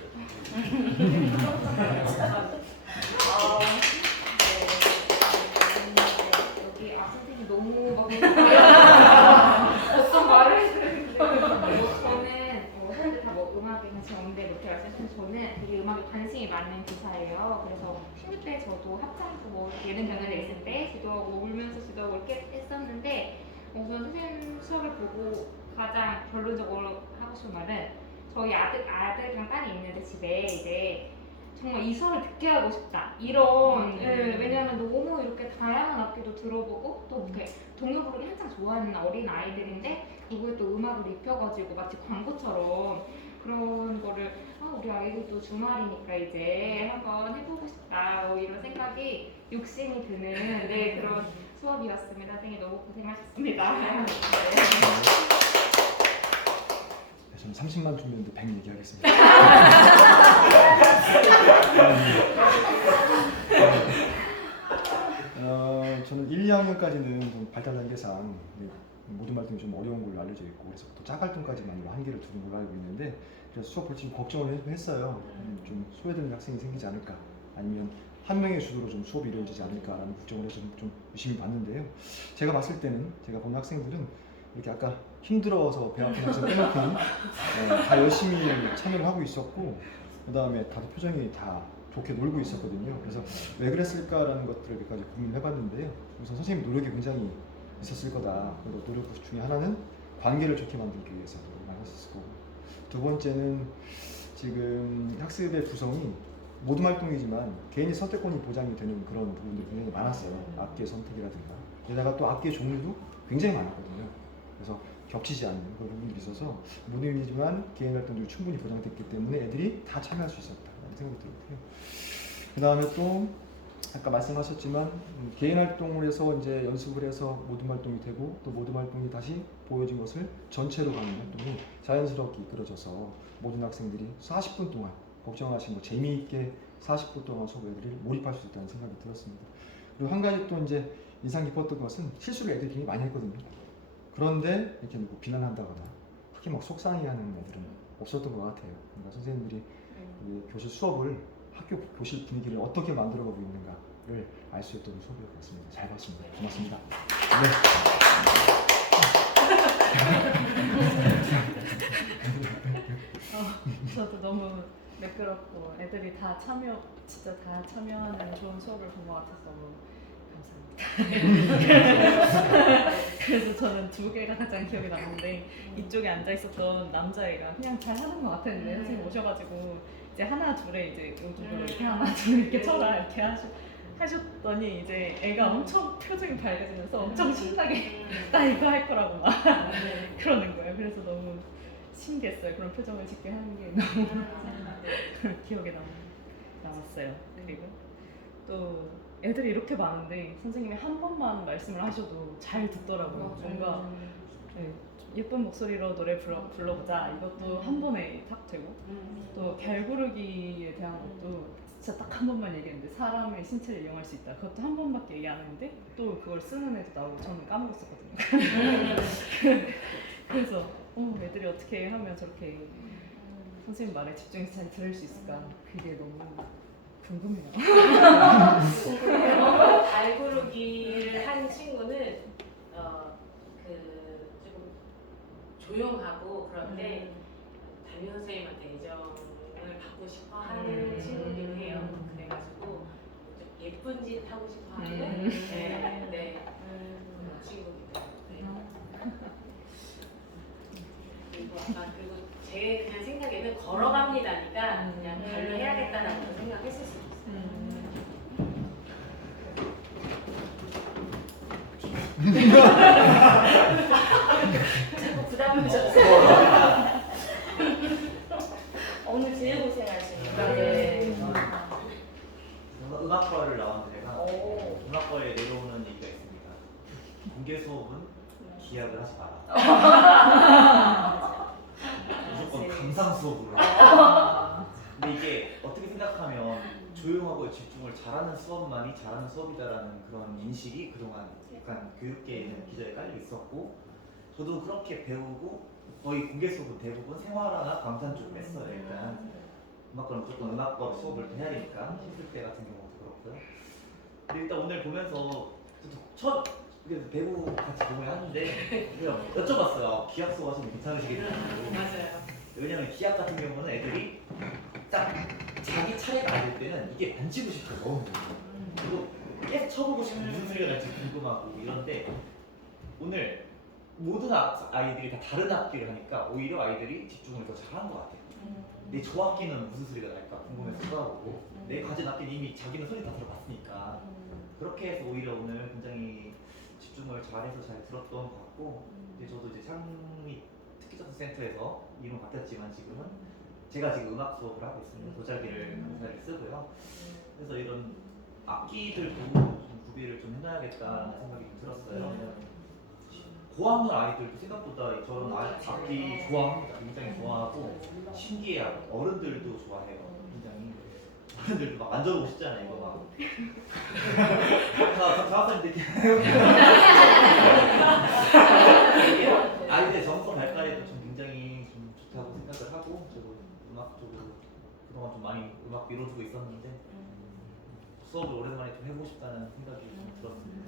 여기 선생님 너무 막 어떤 말을 해주는데 저는 사람들 다 뭐 음악에 관심 없는데 이렇게 말씀하시면 저는 되게 음악에 관심이 많은 교사예요. 그래서 16대 저도 합창부 뭐 예능 경연에 있을 때 지도하고 울면서 지도하고 이렇게 했었는데 우선 선생님 수업을 보고 가장 결론적으로 하고 싶은 말은 저희 아들이랑 딸이 있는데 집에 이제 정말 이 수업을 듣게 하고 싶다 이런 왜냐면 너무 이렇게 다양한 악기도 들어보고 또 이렇게 동요 부르기 한창 좋아하는 어린 아이들인데 그거에 또 음악을 입혀가지고 마치 광고처럼 그런 거를 우리 아이들도 주말이니까 이제 한번 해보고 싶다 이런 생각이 욕심이 드는 그런 수업이었습니다. 선생님 너무 고생하셨습니다. 저는 30만 주면 100 얘기하겠습니다. 저는 1, 2학년까지는 좀 발달 단계상 모든 활동이 좀 어려운 걸로 알려져 있고 그래서 또 짝활동까지만 한계를 두는 걸로 알고 있는데 그래서 수업 볼 때 좀 걱정을 했어요. 좀 소외되는 학생이 생기지 않을까 아니면 한 명의 주도로 좀 수업이 이루어지지 않을까라는 걱정을 해서 좀 유심히 봤는데요. 제가 봤을 때는 제가 본 학생들은 이렇게 아까 힘들어서 배 아픈 학생 빼놓고 다 열심히 참여를 하고 있었고 그 다음에 다들 표정이 다 좋게 놀고 있었거든요. 그래서 왜 그랬을까라는 것들을 몇 가지 고민을 해봤는데요. 우선 선생님 노력이 굉장히 있었을 거다. 그리고 노력 중에 하나는 관계를 좋게 만들기 위해서 노력을 많이 했을 거고 두 번째는 지금 학습의 구성이 모든 활동이지만 개인의 선택권이 보장이 되는 그런 부분들이 굉장히 많았어요. 악기의 선택이라든가 게다가 또 악기의 종류도 굉장히 많았거든요. 그래서 겹치지 않는 그런 부분들이 있어서 모든 일이지만 개인 활동들이 충분히 보장됐기 때문에 애들이 다 참여할 수 있었다라는 생각이 들었고요. 그 다음에 또 아까 말씀하셨지만 개인 활동을 해서 이제 연습을 해서 모든 활동이 되고 또 모든 활동이 다시 보여진 것을 전체로 가는 활동이 자연스럽게 이끌어져서 모든 학생들이 40분 동안 걱정하신 거 재미있게 40분 동안 수업 애들이 몰입할 수 있다는 생각이 들었습니다. 그리고 한 가지 또 이제 인상 깊었던 것은 실수를 애들이 굉장히 많이 했거든요. 그런데 이렇게 뭐 비난한다거나 특히 막 속상해하는 애들은 없었던 것 같아요. 그러니까 선생님들이 교실 수업을 학교 교실 분위기를 어떻게 만들어가고 있는가를 알 수 있던 수업이었던 것 같습니다. 잘 봤습니다. 고맙습니다. 저도 너무 매끄럽고 애들이 진짜 다 참여하는 좋은 수업을 본 것 같아서 너무 감사합니다. 그래서 저는 두 개가 가장 기억에 남는데 이쪽에 앉아 있었던 남자애가 그냥 잘 하는 것 같았는데 선생님 오셔가지고 이제 하나 둘에 이제 요즘으로 이렇게 하나 둘 이렇게 쳐라 이렇게 하셨더니 이제 애가 엄청 표정이 밝아지면서 엄청 신나게 나 이거 할 거라고 막 그러는 거예요. 그래서 너무 신기했어요. 그런 표정을 짓게 하는 게 너무 기억에 남았어요. 그리고 또 애들이 이렇게 많은데 선생님이 한 번만 말씀을 하셔도 잘 듣더라고요. 뭔가 예쁜 목소리로 노래 불러보자 이것도 한 번에 탁 되고 또 별 구르기에 대한 것도 진짜 딱 한 번만 얘기했는데 사람의 신체를 이용할 수 있다 그것도 한 번밖에 얘기 안 했는데 또 그걸 쓰는 애도 나오고 저는 까먹었었거든요. 그래서 애들이 어떻게 하면 저렇게 선생님 말에 집중해서 잘 들을 수 있을까? 그게 너무 궁금해요. 발구르기를 한 친구는 그 조금 조용하고 그런데 담임 선생님한테 애정을 받고 싶어 하는 친구기도 해요. 그래가지고 좀 예쁜 짓 하고 싶어 하는 네, 그런 친구기도 해요. 네. 그리고 제 그냥 생각에는 걸어갑니다니까 그냥 발로 해야겠다라고 생각했을 수도 있어요. 자꾸 부담을 줬어요. 오늘 제일 고생하십니다. 네. 음악과를 나왔는데 제가 오. 음악과에 내려오는 얘기가 있습니다. 공개 수업은 기약을 하지 마라. 무조건 감상 수업으로. 근데 이게 어떻게 생각하면 조용하고 집중을 잘하는 수업만이 잘하는 수업이다라는 그런 인식이 그동안 약간 교육계에는 기저에 깔려 있었고, 저도 그렇게 배우고 거의 공개 수업은 대부분 생활화나 강산 쪽으로 했어요. 일단 음악과는 무조건 음악과 수업을 해야 되니까 실습 때 같은 경우도 그렇고요. 근데 일단 오늘 보면서 첫 배우 같이 공연하는데 그냥 여쭤봤어요. 기악 수업 하시면 괜찮으시겠냐고. 맞아요. 왜냐면 기악 같은 경우는 애들이 딱 자기 차례가 안 될 때는 이게 만지고 싶어 너무. 그리고 계속 쳐보고 싶고 무슨 소리가 날지 궁금하고 이런데, 오늘 모든 아이들이 다 다른 악기를 하니까 오히려 아이들이 집중을 더 잘하는 것 같아요. 내 저 악기는 무슨 소리가 날까 궁금해서 쳐다보고, 내 가진 악기는 이미 자기는 소리 다 들어봤으니까 그렇게 해서 오히려 오늘 굉장히 집중을 잘해서 잘 들었던 것 같고, 이제 저도 이제 창립 특기전수 센터에서 이름 바뀌었지만 지금은 제가 지금 음악 수업을 하고 있습니다. 도자기를 강사를 쓰고요. 그래서 이런 악기들도 좀 구비를 좀 해놔야겠다는 생각이 좀 들었어요. 고학년 아이들도 생각보다 저런 악기 좋아합니다. 굉장히 좋아하고 신기해하고, 어른들도 좋아해요. 굉장히 어른들도 막 만져보고 싶잖아요. 이거 막. 저학생들 아이들의 정서 발달에도 좀 굉장히 좀 좋다고 생각을 하고, 저도 음악 쪽으로 그동안 좀 많이 음악 미뤄두고 있었는데 수업을 오랜만에 좀 해보고 싶다는 생각이 좀 들었습니다.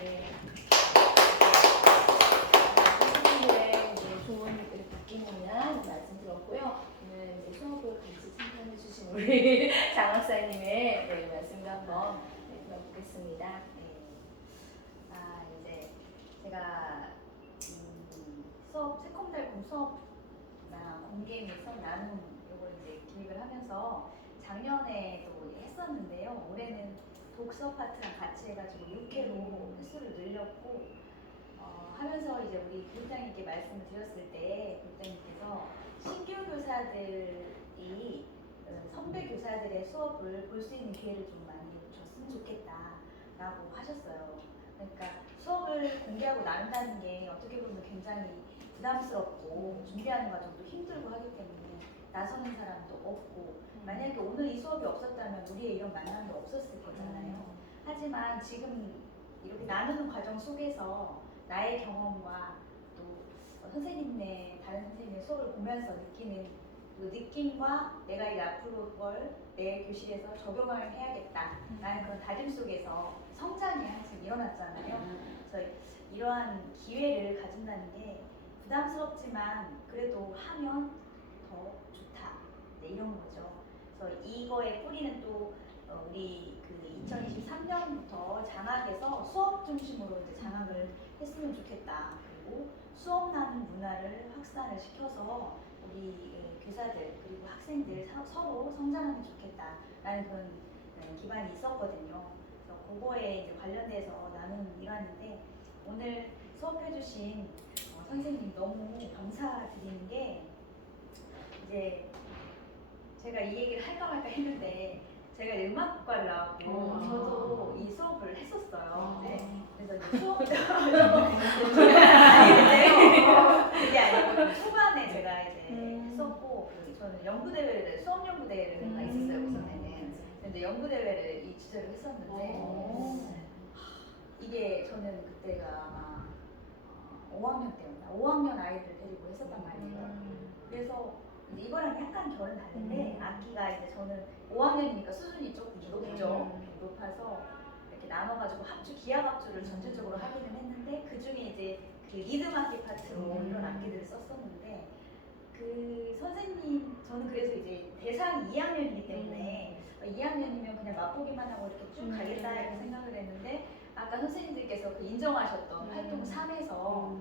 네. 선생님들의 조언을 받기는 말씀 들었고요. 오늘 이제 수업을 같이 참여해주신 우리 장 박사님의 말씀도 한번 들어보겠습니다. 이제 제가 수업 새콤달콤 수업나 공개 및 수업 나눔 이걸 이제 기획을 하면서 작년에도 했었는데요. 올해는 독서 파트랑 같이 해가지고 6회로 횟수를 늘렸고, 하면서 이제 우리 교육장님께 말씀을 드렸을 때 교육장님께서 신규 교사들이 선배 교사들의 수업을 볼 수 있는 기회를 좀 많이 줬으면 좋겠다라고 하셨어요. 그러니까 수업을 공개하고 나눈다는 게 어떻게 보면 굉장히 부담스럽고 준비하는 과정도 힘들고 하기 때문에 나서는 사람도 없고, 만약에 오늘 이 수업이 없었다면 우리의 이런 만남도 없었을 거잖아요. 하지만 지금 이렇게 나누는 과정 속에서 나의 경험과 또 선생님네 다른 선생님의 수업을 보면서 느끼는 그 느낌과 내가 이 앞으로 그걸 내 교실에서 적용을 해야겠다라는 그런 다짐 속에서 성장이 항상 일어났잖아요. 그래서 이러한 기회를 가진다는 게 부담스럽지만 그래도 하면 더 좋다, 네, 이런 거죠. 그래서 이거의 뿌리는 또 우리 그 2023년부터 장학에서 수업 중심으로 이제 장학을 했으면 좋겠다. 그리고 수업 나눔 문화를 확산을 시켜서 우리 교사들 그리고 학생들 서로 성장하면 좋겠다라는 그런 기반이 있었거든요. 그래서 그거에 이제 관련돼서 나누는 일환인데, 오늘 수업해주신 선생님 너무 감사드리는 게, 이제 제가 이 얘기를 할까 말까 했는데 제가 음악과를 나왔고 저도 이 수업을 했었어요. 네. 그래서 이제 수업 그게 아니고 초반에 제가 이제 했었고, 저는 연구대회를 수업 연구대회를 가 있었어요. 우선에는. 근데 연구대회를 이 주제로 했었는데 이게 저는 그때가 아마 5학년 때였나 5학년 아이들 데리고 했었단 말이에요. 그래서 이제 이거랑 약간 결은 다른데 악기가 이제 저는 5학년이니까 수준이 조금 높죠. 높아서 이렇게 나눠가지고 합주, 기악 합주를 전체적으로 하기는 했는데 그 중에 이제 그 리듬 악기 파트로 이런 악기들을 썼었는데 그 선생님 저는 그래서 이제 대상이 2학년이기 때문에 2학년이면 그냥 맛보기만 하고 이렇게 쭉 가겠다 이렇게 생각을 했는데 아까 선생님들께서 그 인정하셨던 활동 3에서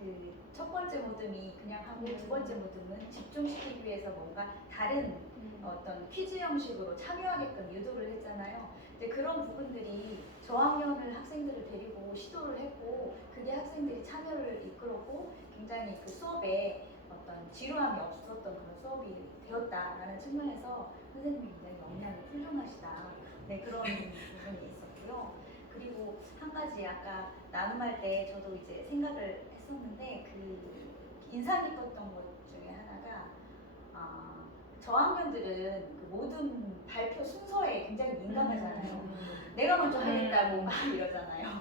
그 첫 번째 모듬이 그냥 하고 두 번째 모듬은 집중시키기 위해서 뭔가 다른 어떤 퀴즈 형식으로 참여하게끔 유도를 했잖아요. 근데 그런 부분들이 저학년을 학생들을 데리고 시도를 했고 그게 학생들이 참여를 이끌었고 굉장히 그 수업에 어떤 지루함이 없었던 그런 수업이 되었다라는 측면에서 선생님이 굉장히 역량이 훌륭하시다. 네, 그런 부분이 있었고요. 그리고 한 가지 아까 나눔할 때 저도 이제 생각을 했었는데 그 인상 깊었던 것 중에 하나가 저학년들은 그 모든 발표 순서에 굉장히 민감하잖아요. 내가 먼저 하겠다고 막 이러잖아요.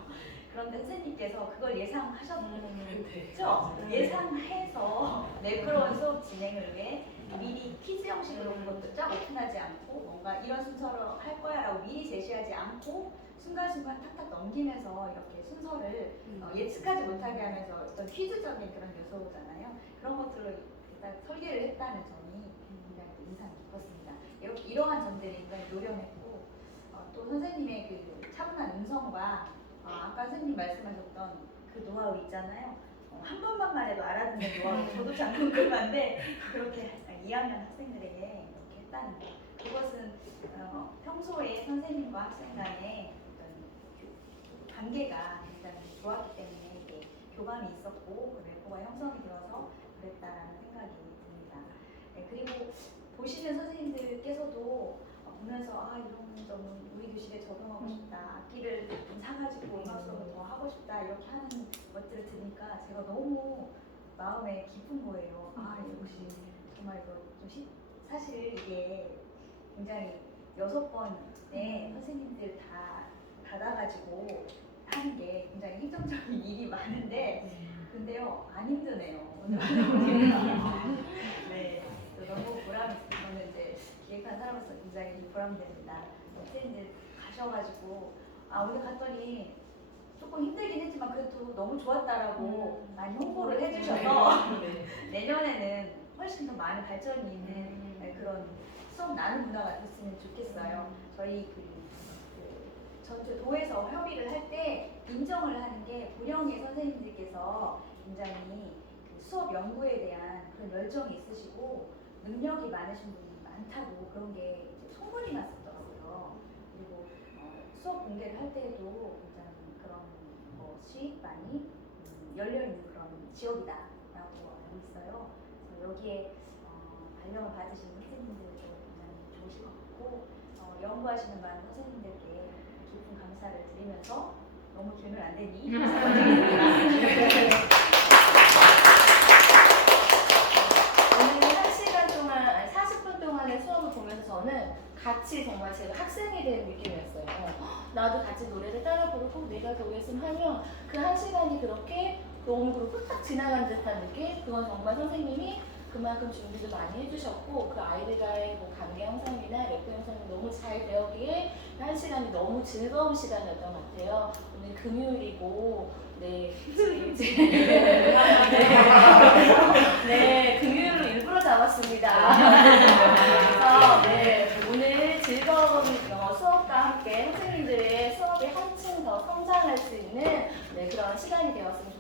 그런데 선생님께서 그걸 예상하셨죠? 예상해서 매끄러운 수업 진행을 위해 미리 퀴즈 형식으로 그것도 쫙 오픈하지 않고 뭔가 이런 순서로 할 거야 라고 미리 제시하지 않고 순간순간 탁탁 넘기면서 이렇게 순서를 예측하지 못하게 하면서 어떤 퀴즈적인 그런 요소잖아요. 그런 것들을 일단 설계를 했다는 점이 굉장히 인상 깊었습니다. 이러한 점들이 굉장히 노련했고 또 선생님의 그 차분한 음성과 아까 선생님 말씀하셨던 그 노하우 있잖아요. 한 번만만 해도 알아듣는 노하우 저도 참 궁금한데 그렇게 2학년 학생들에게 이렇게 했다는 거 그것은 평소에 선생님과 학생 간의 어떤 관계가 굉장히 좋았기 때문에 이게 교감이 있었고 래퍼가 형성이 되어서 그랬다라는 생각이 듭니다. 네, 그리고 보시는 선생님들께서도 보면서 이런 점은 우리 교실에 적용하고 싶다. 악기를 좀 사가지고 음악 수업을 더 하고 싶다. 이렇게 하는 것들을 들으니까 제가 너무 마음에 깊은 거예요. 역시 정말 이거 좀 사실 이게 굉장히 6번에 선생님들 다 받아가지고 하는 게 굉장히 행정적인 일이 많은데 근데요 안 힘드네요. 오늘 하는 네, 너무 보람이 저는 이제 기획한 사람으로서 굉장히 보람됩니다. 선생님들 가셔가지고 오늘 갔더니 조금 힘들긴 했지만 그래도 너무 좋았다라고 많이 홍보를 해주셔서 내년에는 훨씬 더 많은 발전이 있는 그런 수업 나눔 문화가 됐으면 좋겠어요. 저희 전체 도에서 협의를 할 때 인정을 하는 게 본영의 선생님들께서 굉장히 그 수업 연구에 대한 그런 열정이 있으시고 능력이 많으신 분이 많다고 그런 게 이제 소문이 났었더라고요. 그리고 수업 공개를 할 때에도 굉장히 그런 것이 많이 열려있는 그런 지역이다라고 알고 있어요. 그래서 여기에 발령을 받으시는 선생님들도 굉장히 좋으실 것 같고 연구하시는 많은 선생님들께 깊은 감사를 드리면서 너무 길면 안 되니 오늘 1시간 동안 40분 동안의 수업을 보면서 저는 같이 정말 제가 학생이 된 느낌이었어요. 나도 같이 노래를 따라 부르고 내가 거기서 하면 그 1시간이 그렇게 너무 후딱 지나간 듯한 느낌? 그건 정말 선생님이 그만큼 준비도 많이 해주셨고 그 아이들과의 뭐 관계 형성이나 래퍼 형성이 너무 잘 되었기에 1시간이 너무 즐거운 시간이었던 것 같아요. 오늘 금요일이고 네, 네, 금요일로 일부러 잡았습니다. 그래서 네, 오늘 즐거운 수업과 함께 선생님들의 수업이 한층 더 성장할 수 있는 그런 시간이 되었습니다.